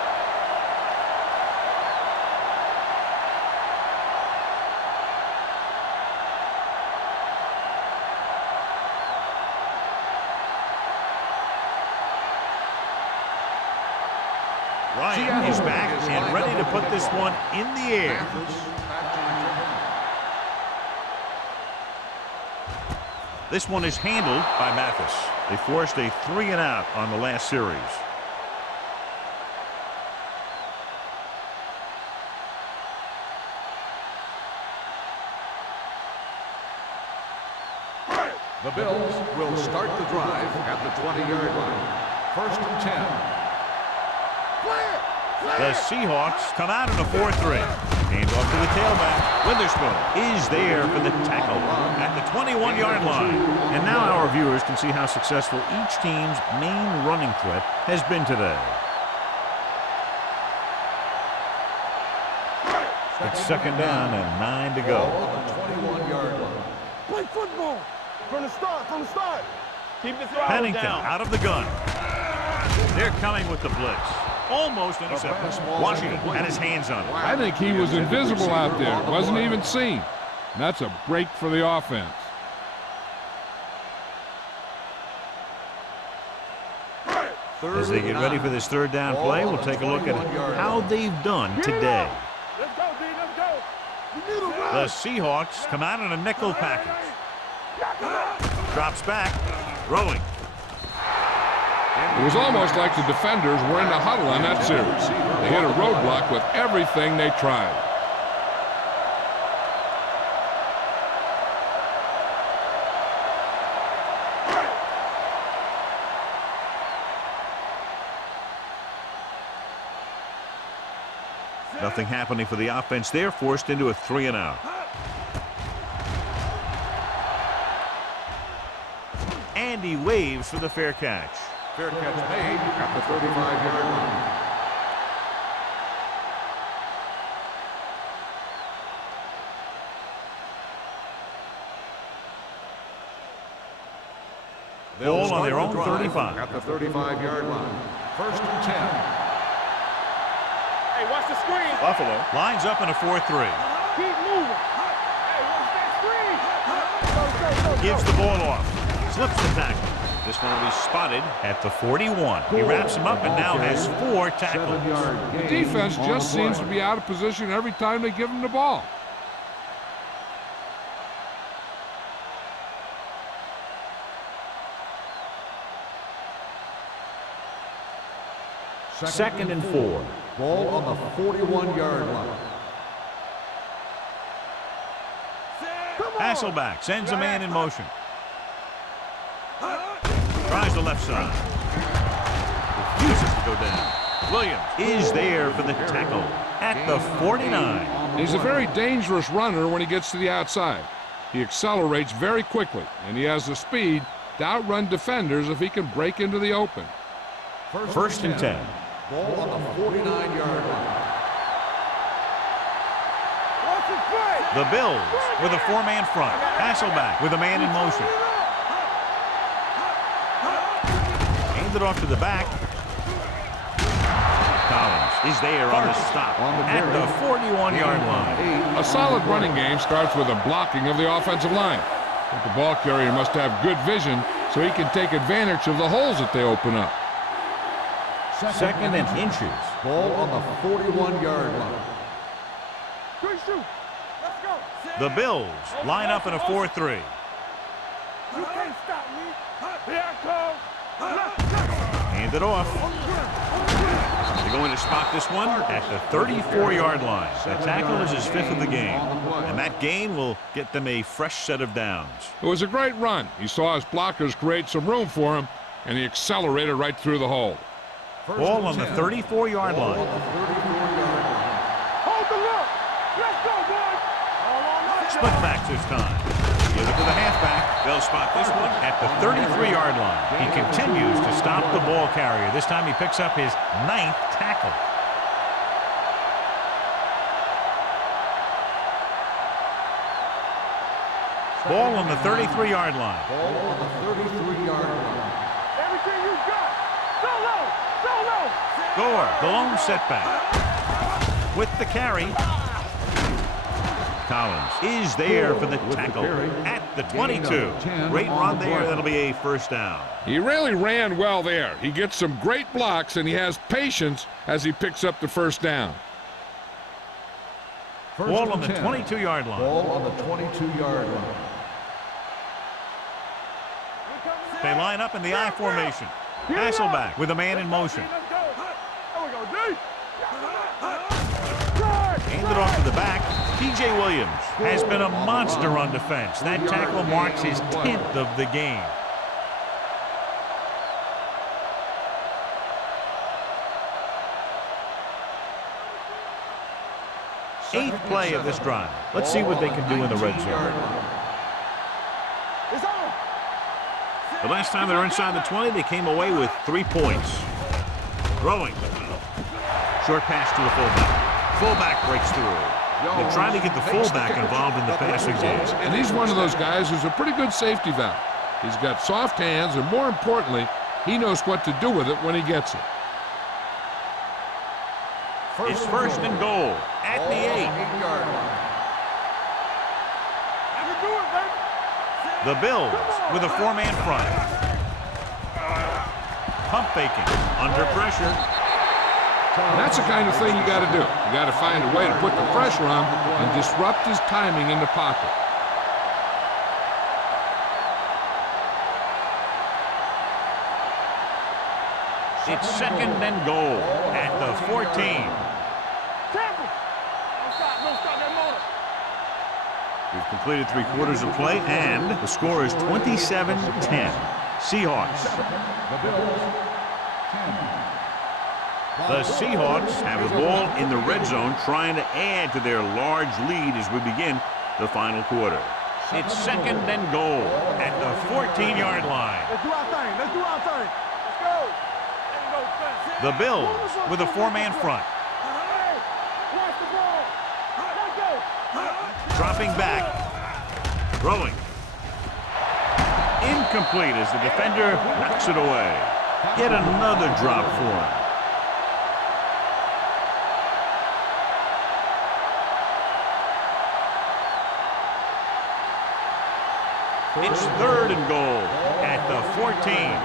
Ryan is back and ready to put this one in the air. This one is handled by Mathis. They forced a 3-and-out on the last series. The Bills will start the drive at the 20-yard line. First and 10. The Seahawks come out in a 4-3. Hand off to the tailback. Witherspoon is there for the tackle at the 21-yard line. And now our viewers can see how successful each team's main running threat has been today. It's second down and 9 to go. Ball on the 21-yard line. Play football. From the start. Keep the throttle Pennington down. out of the gun. They're coming with the blitz. Almost intercepted. Washington had his hands on it. I think he was invisible out there. Wasn't even seen. And that's a break for the offense. As they get ready for this third down play, we'll take a look at how they've done today. Let's go, D. Let's go. You need a The run. Seahawks come out in a nickel package. Drops back. Throwing. It was almost like the defenders were in the huddle on that series. They hit a roadblock with everything they tried. Nothing happening for the offense there, forced into a 3-and-out. And he waves for the fair catch. Fair catch made at the 35-yard line. Ball on their start own the drive 35. At the 35-yard line. First and 10. Hey, watch the screen. Buffalo lines up in a 4-3. Keep moving. Hey, watch that screen. Go. Gives the ball off. Slips the tackle. This one will be spotted at the 41. He wraps him up and now has 4 tackles. 7-yard The gain defense on just the seems to play. be out of position every time they give him the ball. Second and 4. Ball on the 41-yard line. Hasselback sends a man in motion. Tries the left side. Refuses to go down. Williams is there for the tackle at the 49. He's a very dangerous runner when he gets to the outside. He accelerates very quickly, and he has the speed to outrun defenders if he can break into the open. First and 10. Ball on the 49-yard line. Watch it play. The Bills with a 4-man front. Hasselback with a man in motion. Handed off to the back. Collins is there on the stop at the 41-yard line. A solid running game starts with a blocking of the offensive line. But the ball carrier must have good vision so he can take advantage of the holes that they open up. Second and inches. Ball on the 41-yard line. Good shoot. Let's go. The Bills line up in a 4-3. You can't stop me. Here I come. Hand it off. They're going to spot this one at the 34-yard line. That tackle is his 5th of the game. And that gain will get them a fresh set of downs. It was a great run. He saw his blockers create some room for him, and he accelerated right through the hole. Ball on the 34-yard line. Hold the look. Let's go, boys. All on us. Split back this time. Give it to the halfback. They'll spot this one at the 33-yard line. He continues to stop the ball carrier. This time he picks up his 9th tackle. Ball on the 33-yard line. Ball on the 33-yard line. Everything you got. Solo. Gore, the lone setback. With the carry. Collins is there for the tackle at the 22. Great run there. That'll be a first down. He really ran well there. He gets some great blocks, and he has patience as he picks up the first down. Ball on the 22-yard line. Ball on the 22-yard line. They line up in the I formation. Hasselback with a man in motion. Let's go. There we go, D. Handed off to the back. P.J. Williams has been a monster on defense. That tackle marks his 10th of the game. Eighth play of this drive. Let's see what they can do in the red zone. It's on. The last time they were inside the 20, they came away with 3 points. Throwing. Short pass to the fullback. Fullback breaks through. They're trying to get the fullback involved in the passing game. And he's one of those guys who's a pretty good safety valve. He's got soft hands, and more importantly, he knows what to do with it when he gets it. It's first and goal at the 8-yard line. The Bills with a 4-man front. Pump faking under pressure. That's the kind of thing you got to do. You got to find a way to put the pressure on and disrupt his timing in the pocket. It's second and goal at the 14. We've completed 3/4 of play, and the score is 27-10. Seahawks. The Seahawks have the ball in the red zone, trying to add to their large lead as we begin the final quarter. It's second and goal at the 14-yard line. Let's do our thing. Let's do our thing. Let's go. The Bills with a 4-man front. Watch the ball. Let's go. Dropping back. Throwing. Incomplete as the defender knocks it away. Yet another drop for him. It's third and goal at the 14.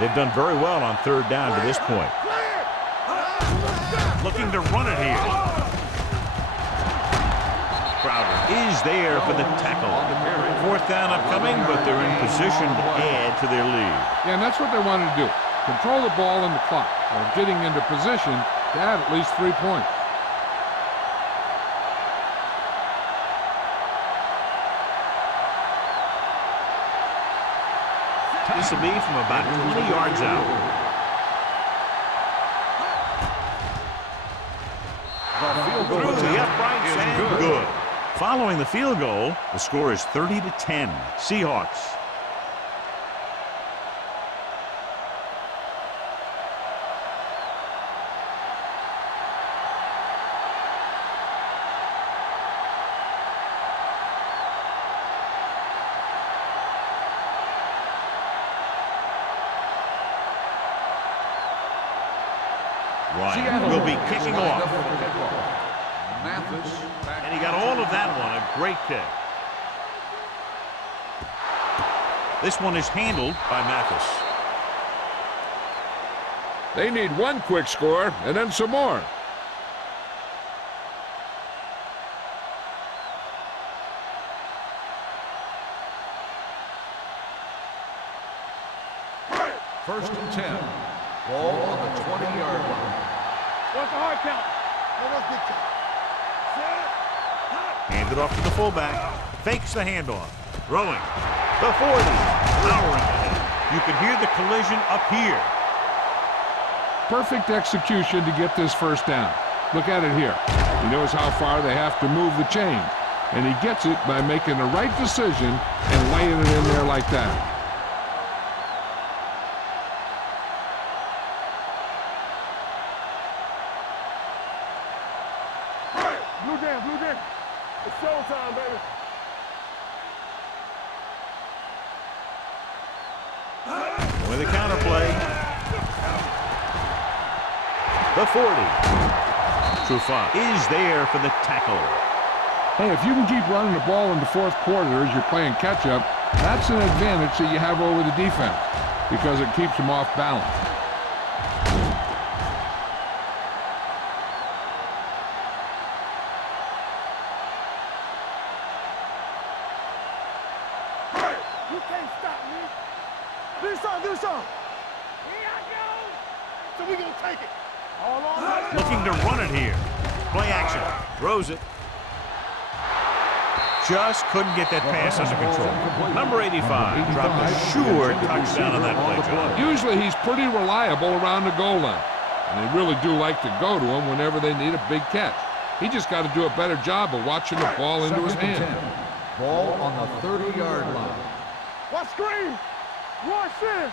They've done very well on third down to this point. Looking to run it here. Crowder is there for the tackle. Fourth down upcoming, but they're in position to add to their lead. Yeah, and that's what they wanted to do. Control the ball and the clock while getting into position to add at least 3 points. This will be from about 20 yards out. Through the uprights and good. Following the field goal, the score is 30-10. Seahawks. Ryan will be kicking off. And he got all of that one, a great kick. This one is handled by Mathis. They need one quick score and then some more. First and 10. Ball on the 20-yard line. What's the hard count? Let's get count. Handed off to the fullback. Fakes the handoff. Throwing. The 40. Powering ahead. You can hear the collision up here. Perfect execution to get this first down. Look at it here. He knows how far they have to move the chain. And he gets it by making the right decision and laying it in there like that. Blue jam. It's showtime, baby. With a counterplay. The 40. Trufant is there for the tackle. Hey, if you can keep running the ball in the fourth quarter as you're playing catch-up, that's an advantage that you have over the defense because it keeps them off balance. You can't stop me. Do something. Here I go. So we gonna take it. All on. Looking to run it here. Play action. Throws it. Just couldn't get that pass under control. Number 85 dropped a sure touchdown on that play, John. Usually he's pretty reliable around the goal line, and they really do like to go to him whenever they need a big catch. He just got to do a better job of watching the ball into his hand. Ball on the 30-yard line. What screen? Rush in.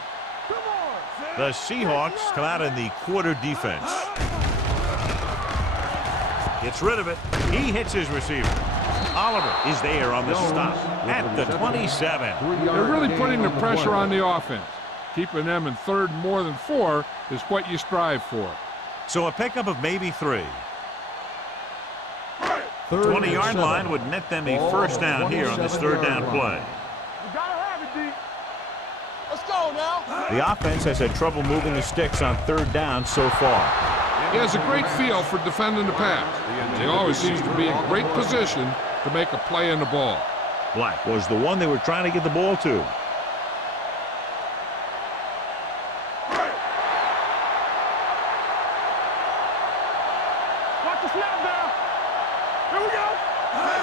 Come on. The Seahawks come out in the quarter defense. Gets rid of it. He hits his receiver. Oliver is there on the stop at the 27. They're really putting the pressure on the offense. Keeping them in third more than 4 is what you strive for. So a pickup of maybe 3. 20-yard line would net them a first down here on this third down play. You gotta have it, D. Let's go now. The offense has had trouble moving the sticks on third down so far. He has a great feel for defending the pass. He always seems to be in great position to make a play in the ball. Black was the one they were trying to get the ball to. Watch the snap now. Here we go.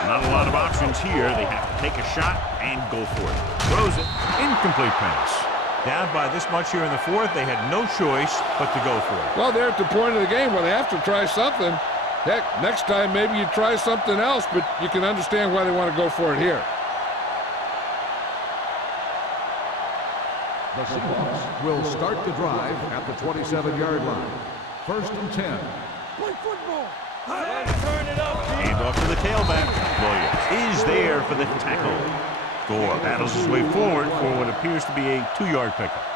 Not a lot of options here. They have to take a shot and go for it. Throws it. Incomplete pass. Down by this much here in the fourth, they had no choice but to go for it. Well, they're at the point of the game where they have to try something. Heck, next time maybe you try something else, but you can understand why they want to go for it here. The Seahawks will start the drive at the 27-yard line. First and 10. Play football. Hand off to the tailback. Williams is there for the tackle. Gore battles his way forward for what appears to be a 2-yard pickup.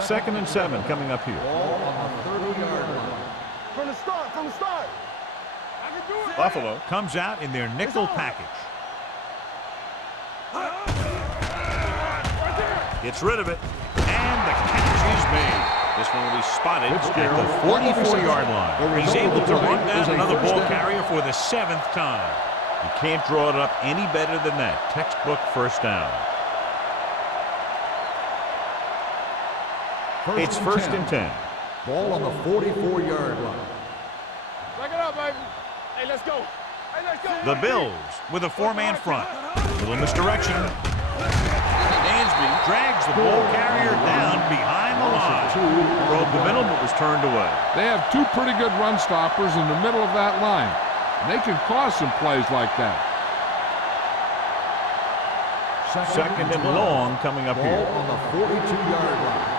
Second and 7 coming up here. Ball on the 30-yard line. From the start. I can do it. Buffalo comes out in their nickel package. Gets rid of it, and the catch is made. This one will be spotted at the 44-yard line. He's able to run down another ball carrier for the 7th time. You can't draw it up any better than that. Textbook first down. It's first and 10. Ball on the 44-yard line. Back it up, baby. Hey, let's go. The Bills with a 4-man front. Little misdirection. Dansby drags the ball carrier down behind the line. Broke the middle, but was turned away. They have 2 pretty good run stoppers in the middle of that line. And they can cause some plays like that. Second and long coming up Ball here. on the 42-yard line.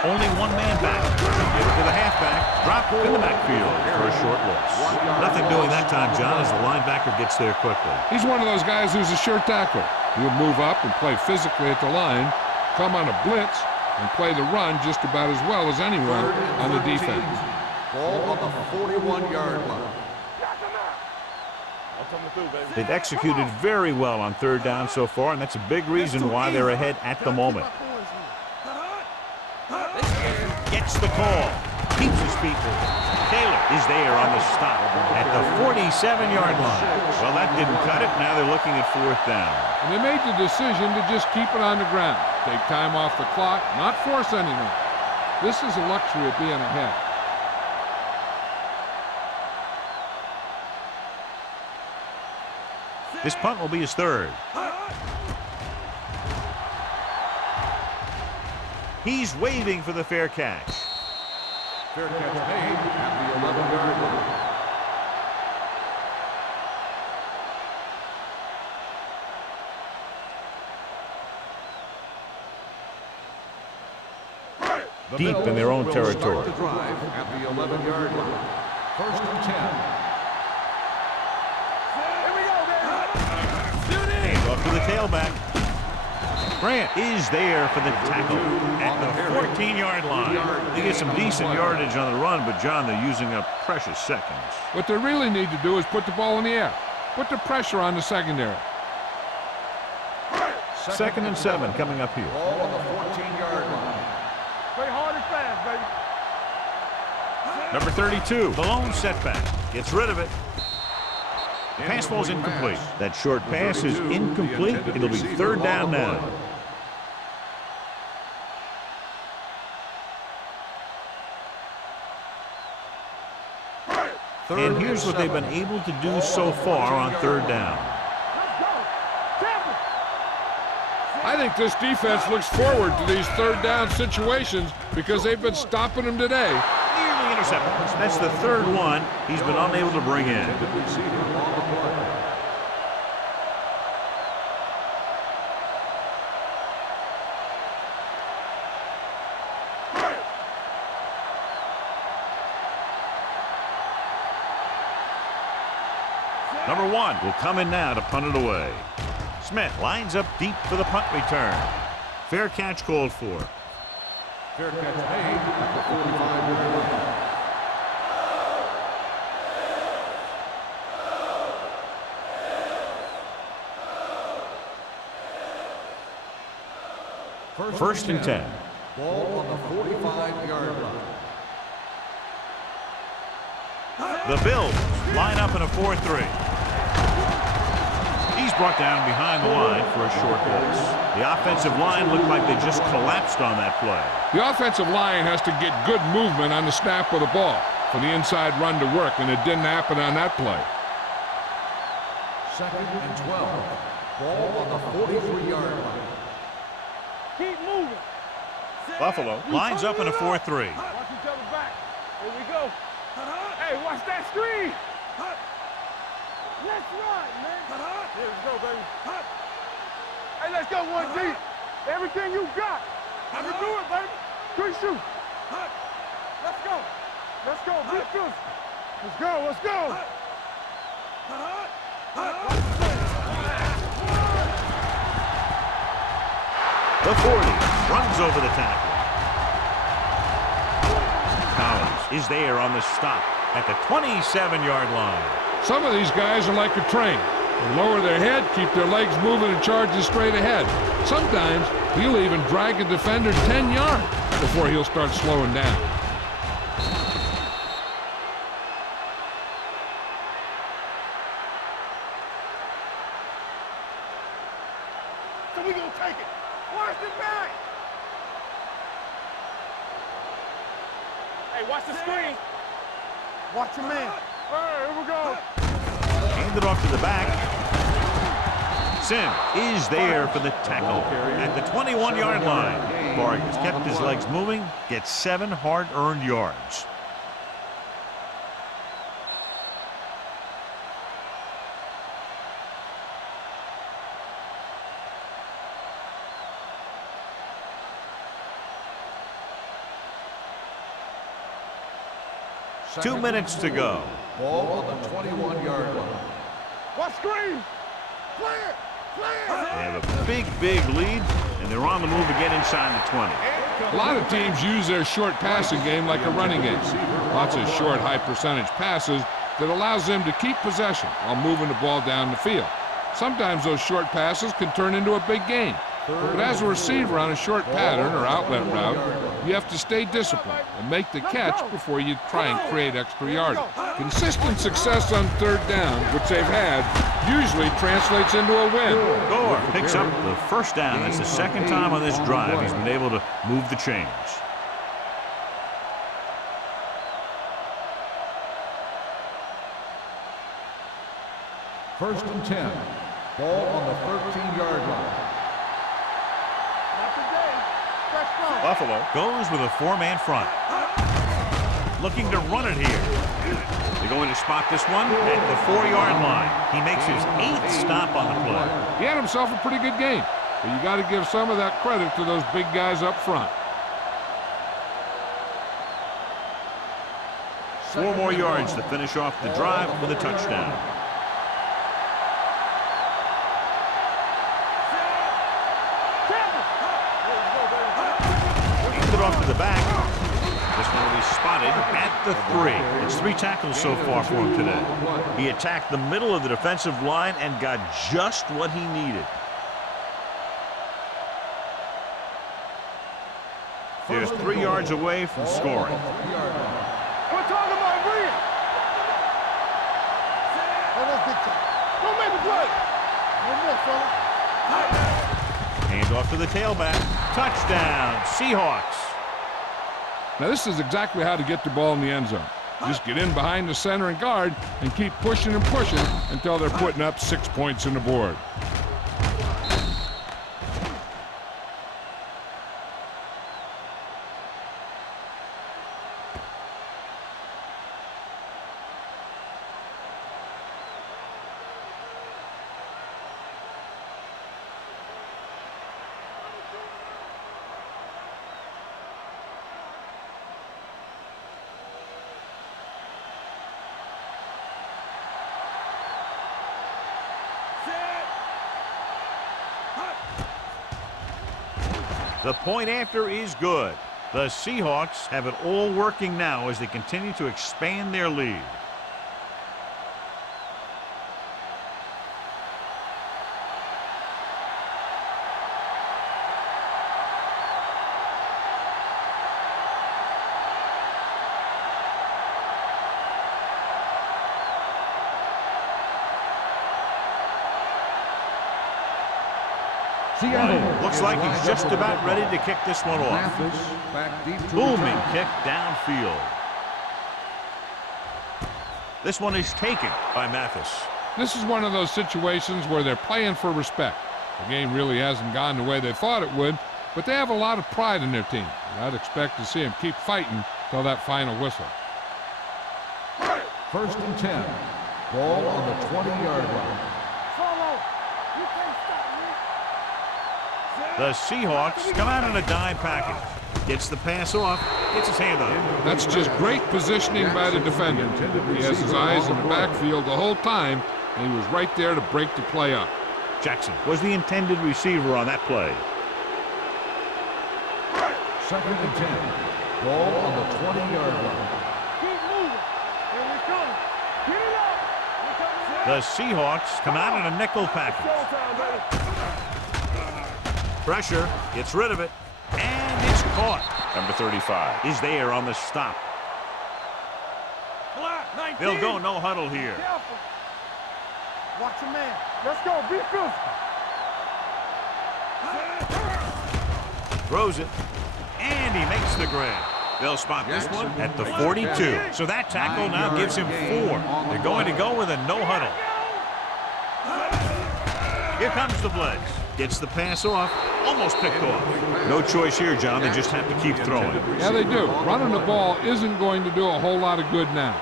Only 1 man back. Give it to the halfback. Drop in the backfield for a short loss. Nothing doing that time, John, as the linebacker gets there quickly. He's one of those guys who's a sure tackle. He'll move up and play physically at the line, come on a blitz, and play the run just about as well as anyone on the defense. Ball on the 41-yard line. They've executed very well on third down so far, and that's a big reason why they're ahead at the moment. Gets the call. Keeps his feet moving. Taylor is there on the stop at the 47-yard line. Well, that didn't cut it. Now they're looking at 4th down. And they made the decision to just keep it on the ground. Take time off the clock, not force anything. This is a luxury of being ahead. This punt will be his 3rd. He's waving for the fair catch. Fair catch made at the 11-yard line. Deep in their own territory. Start the drive at the 11-yard line. First and 10. Hand off to the tailback. Grant is there for the tackle at the 14-yard line. They get some decent yardage on the run, but, John, they're using up precious seconds. What they really need to do is put the ball in the air. Put the pressure on the secondary. Second and 7 coming up here. Ball on the 14-yard line. Play hard and fast, baby. Number 32, the lone setback. Gets rid of it. Pass ball's incomplete. That short pass is incomplete. It'll be 3rd down now. And here's what they've been able to do so far on 3rd down. I think this defense looks forward to these 3rd down situations because they've been stopping them today. Nearly intercepted. That's the 3rd one he's been unable to bring in. Number 1 will come in now to punt it away. Smith lines up deep for the punt return. Fair catch called for. Fair catch made at the 45-yard line. First and 10. Ball on the 45-yard line. The Bills line up in a 4-3. He's brought down behind the line for a short loss. The offensive line looked like they just collapsed on that play. The offensive line has to get good movement on the snap of the ball for the inside run to work, and it didn't happen on that play. Second and 12. Ball on the 43-yard line. Keep moving. Buffalo lines up in a 4-3. Watch each other back. Here we go. Hey, watch that screen. Let's run, man. Here we go, baby. Hey, let's go one deep. Everything you got. I can do it, baby. Good shoot. Let's go. Let's go. Be good. Let's go. Let's go. The 40 runs over the tackle. Collins is there on the stop at the 27-yard line. Some of these guys are like a train. They lower their head, keep their legs moving, and charges straight ahead. Sometimes he'll even drag a defender 10 yards before he'll start slowing down. So we gonna take it. Watch the back. Hey, watch the screen. Watch your man. Hey, here we go. Handed off to the back. Sim is there for the tackle at the 21-yard line. Vargas kept his legs moving, gets 7 hard-earned yards. Second 2 minutes to go. Ball on the 21-yard line. Watch screen. Clear. Clear. They have a big lead, and they're on the move again inside the 20. A lot of teams use their short passing game like a running game. Lots of short, high-percentage passes that allows them to keep possession while moving the ball down the field. Sometimes those short passes can turn into a big game. But as a receiver on a short pattern or outlet route, you have to stay disciplined and make the catch before you try and create extra yardage. Consistent success on third down, which they've had, usually translates into a win. Gore picks up the first down. That's the second time on this drive he's been able to move the chains. First and 10. Ball on the 13-yard line. Not today. Stretch strong. Buffalo goes with a 4-man front. Looking to run it here. They're going to spot this one at the 4-yard line. He makes his 8th stop on the play. He had himself a pretty good game, but you got to give some of that credit to those big guys up front. 4 more yards to finish off the drive with a touchdown. Off to the back. This one will be spotted at the 3. It's 3 tackles so far for him today. He attacked the middle of the defensive line and got just what he needed. They're 3 yards away from scoring. We're talking about real. Oh, that's big time. Don't make a play. No more, fella. Hand off to the tailback. Touchdown, Seahawks. Now, this is exactly how to get the ball in the end zone. Just get in behind the center and guard and keep pushing and pushing until they're putting up 6 points on the board. The point after is good. The Seahawks have it all working now as they continue to expand their lead. Looks like he's just about ready to kick this one off. Booming kick downfield. This one is taken by Mathis. This is one of those situations where they're playing for respect. The game really hasn't gone the way they thought it would, but they have a lot of pride in their team. And I'd expect to see them keep fighting till that final whistle. 1st and 10. Ball on the 20-yard line. The Seahawks come out in a dime package. Gets the pass off, gets his hand on it. That's just great positioning by the defender. He has his eyes in the backfield the whole time, and he was right there to break the play up. Jackson was the intended receiver on that play. 2nd and 10. Ball on the 20-yard line. Keep moving. Here we come. Get it up. The Seahawks come out in a nickel package. Showtime, baby. Pressure, gets rid of it, and it's caught. Number 35 is there on the stop. They'll go no huddle here. Careful. Watch your man. Let's go. Be physical. Throws it, and he makes the grab. They'll spot this one at the 42. So that tackle now gives him 4. They're going to go with a no huddle. Here comes the blitz. Gets the pass off, almost picked off. No choice here, John. They just have to keep throwing. Yeah, they do. Running the ball isn't going to do a whole lot of good now.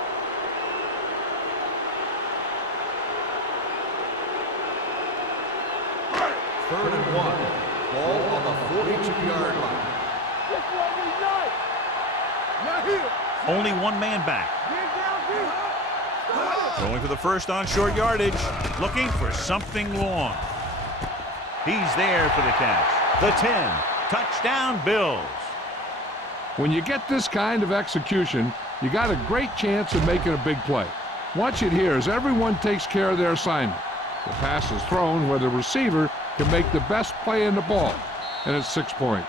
Third and 1. Ball on the 42-yard line. This one we like. Not here. Only one man back. Get down deep. Going for the first on short yardage. Looking for something long. He's there for the catch. The 10. Touchdown, Bills. When you get this kind of execution, you got a great chance of making a big play. Watch it here as everyone takes care of their assignment. The pass is thrown where the receiver can make the best play in the ball, and it's 6 points.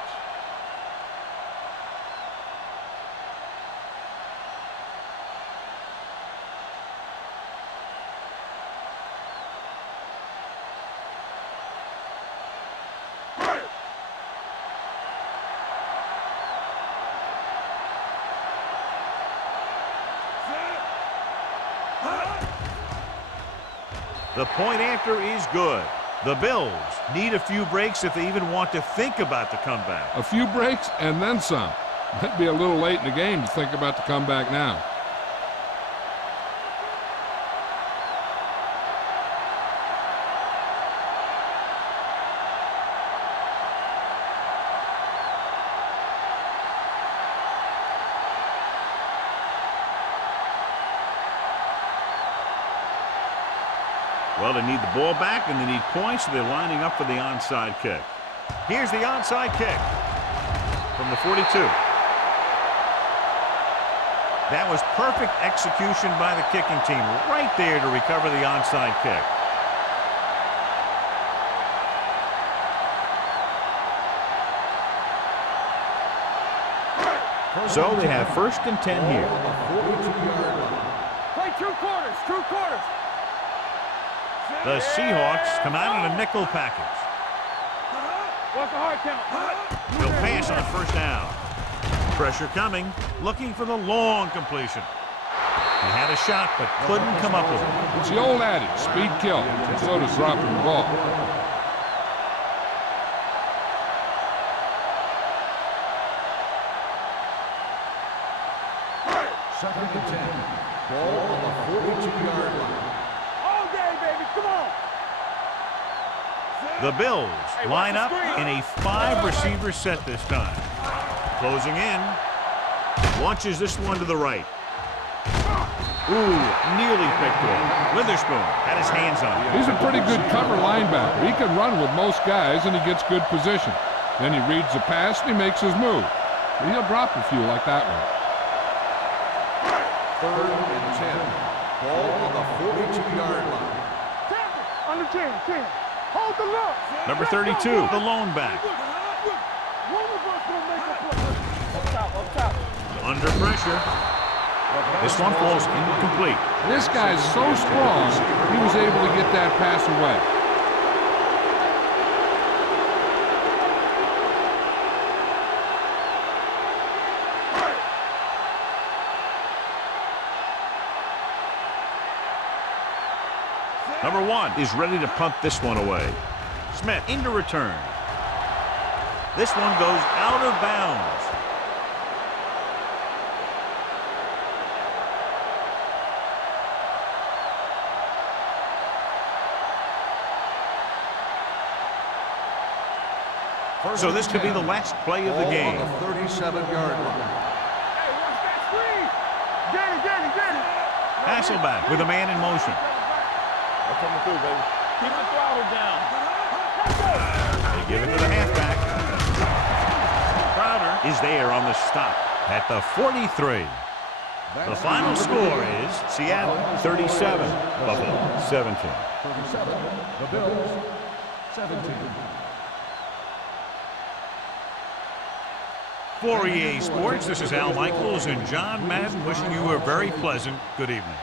The point after is good. The Bills need a few breaks if they even want to think about the comeback. A few breaks and then some. Might be a little late in the game to think about the comeback now. Well, they need the ball back, and they need points, so they're lining up for the onside kick. Here's the onside kick from the 42. That was perfect execution by the kicking team, right there to recover the onside kick. So they have 1st and 10 here. Play 2 quarters. 2 quarters. The Seahawks come out in a nickel package. What's the hard count? They'll pass on 1st down. Pressure coming, looking for the long completion. He had a shot, but couldn't come up with it. It's the old adage, speed kills. So does dropping the ball. Second and 10. Ball on the 42-yard line. All day, baby. Come on. The Bills line up in a 5-receiver set this time. Closing in. Launches this one to the right. Ooh, nearly picked off. Witherspoon had his hands on it. He's a pretty good cover linebacker. He can run with most guys, and he gets good position. Then he reads the pass and he makes his move. But he'll drop a few like that one. 3rd and 10. Ball on the 42-yard line. Under 10. Hold the look. Number 32, the lone back. One of us will make a play. Up top. Under pressure. This one falls incomplete. This guy's so strong, he was able to get that pass away. Number 1 is ready to punt this one away. Smith into return. This one goes out of bounds. So this could be the last play of the game. Ball on the 37-yard line. Hey, watch that screen. Get it. Hasselback with a man in motion. I'm coming through, baby. Keep the throttle down. They give it to the halfback. Crowder is there on the stop at the 43. The final score is Seattle 37, Buffalo 17. 37, the Bills 17. For EA Sports, this is Al Michaels and John Madden wishing you a very pleasant good evening.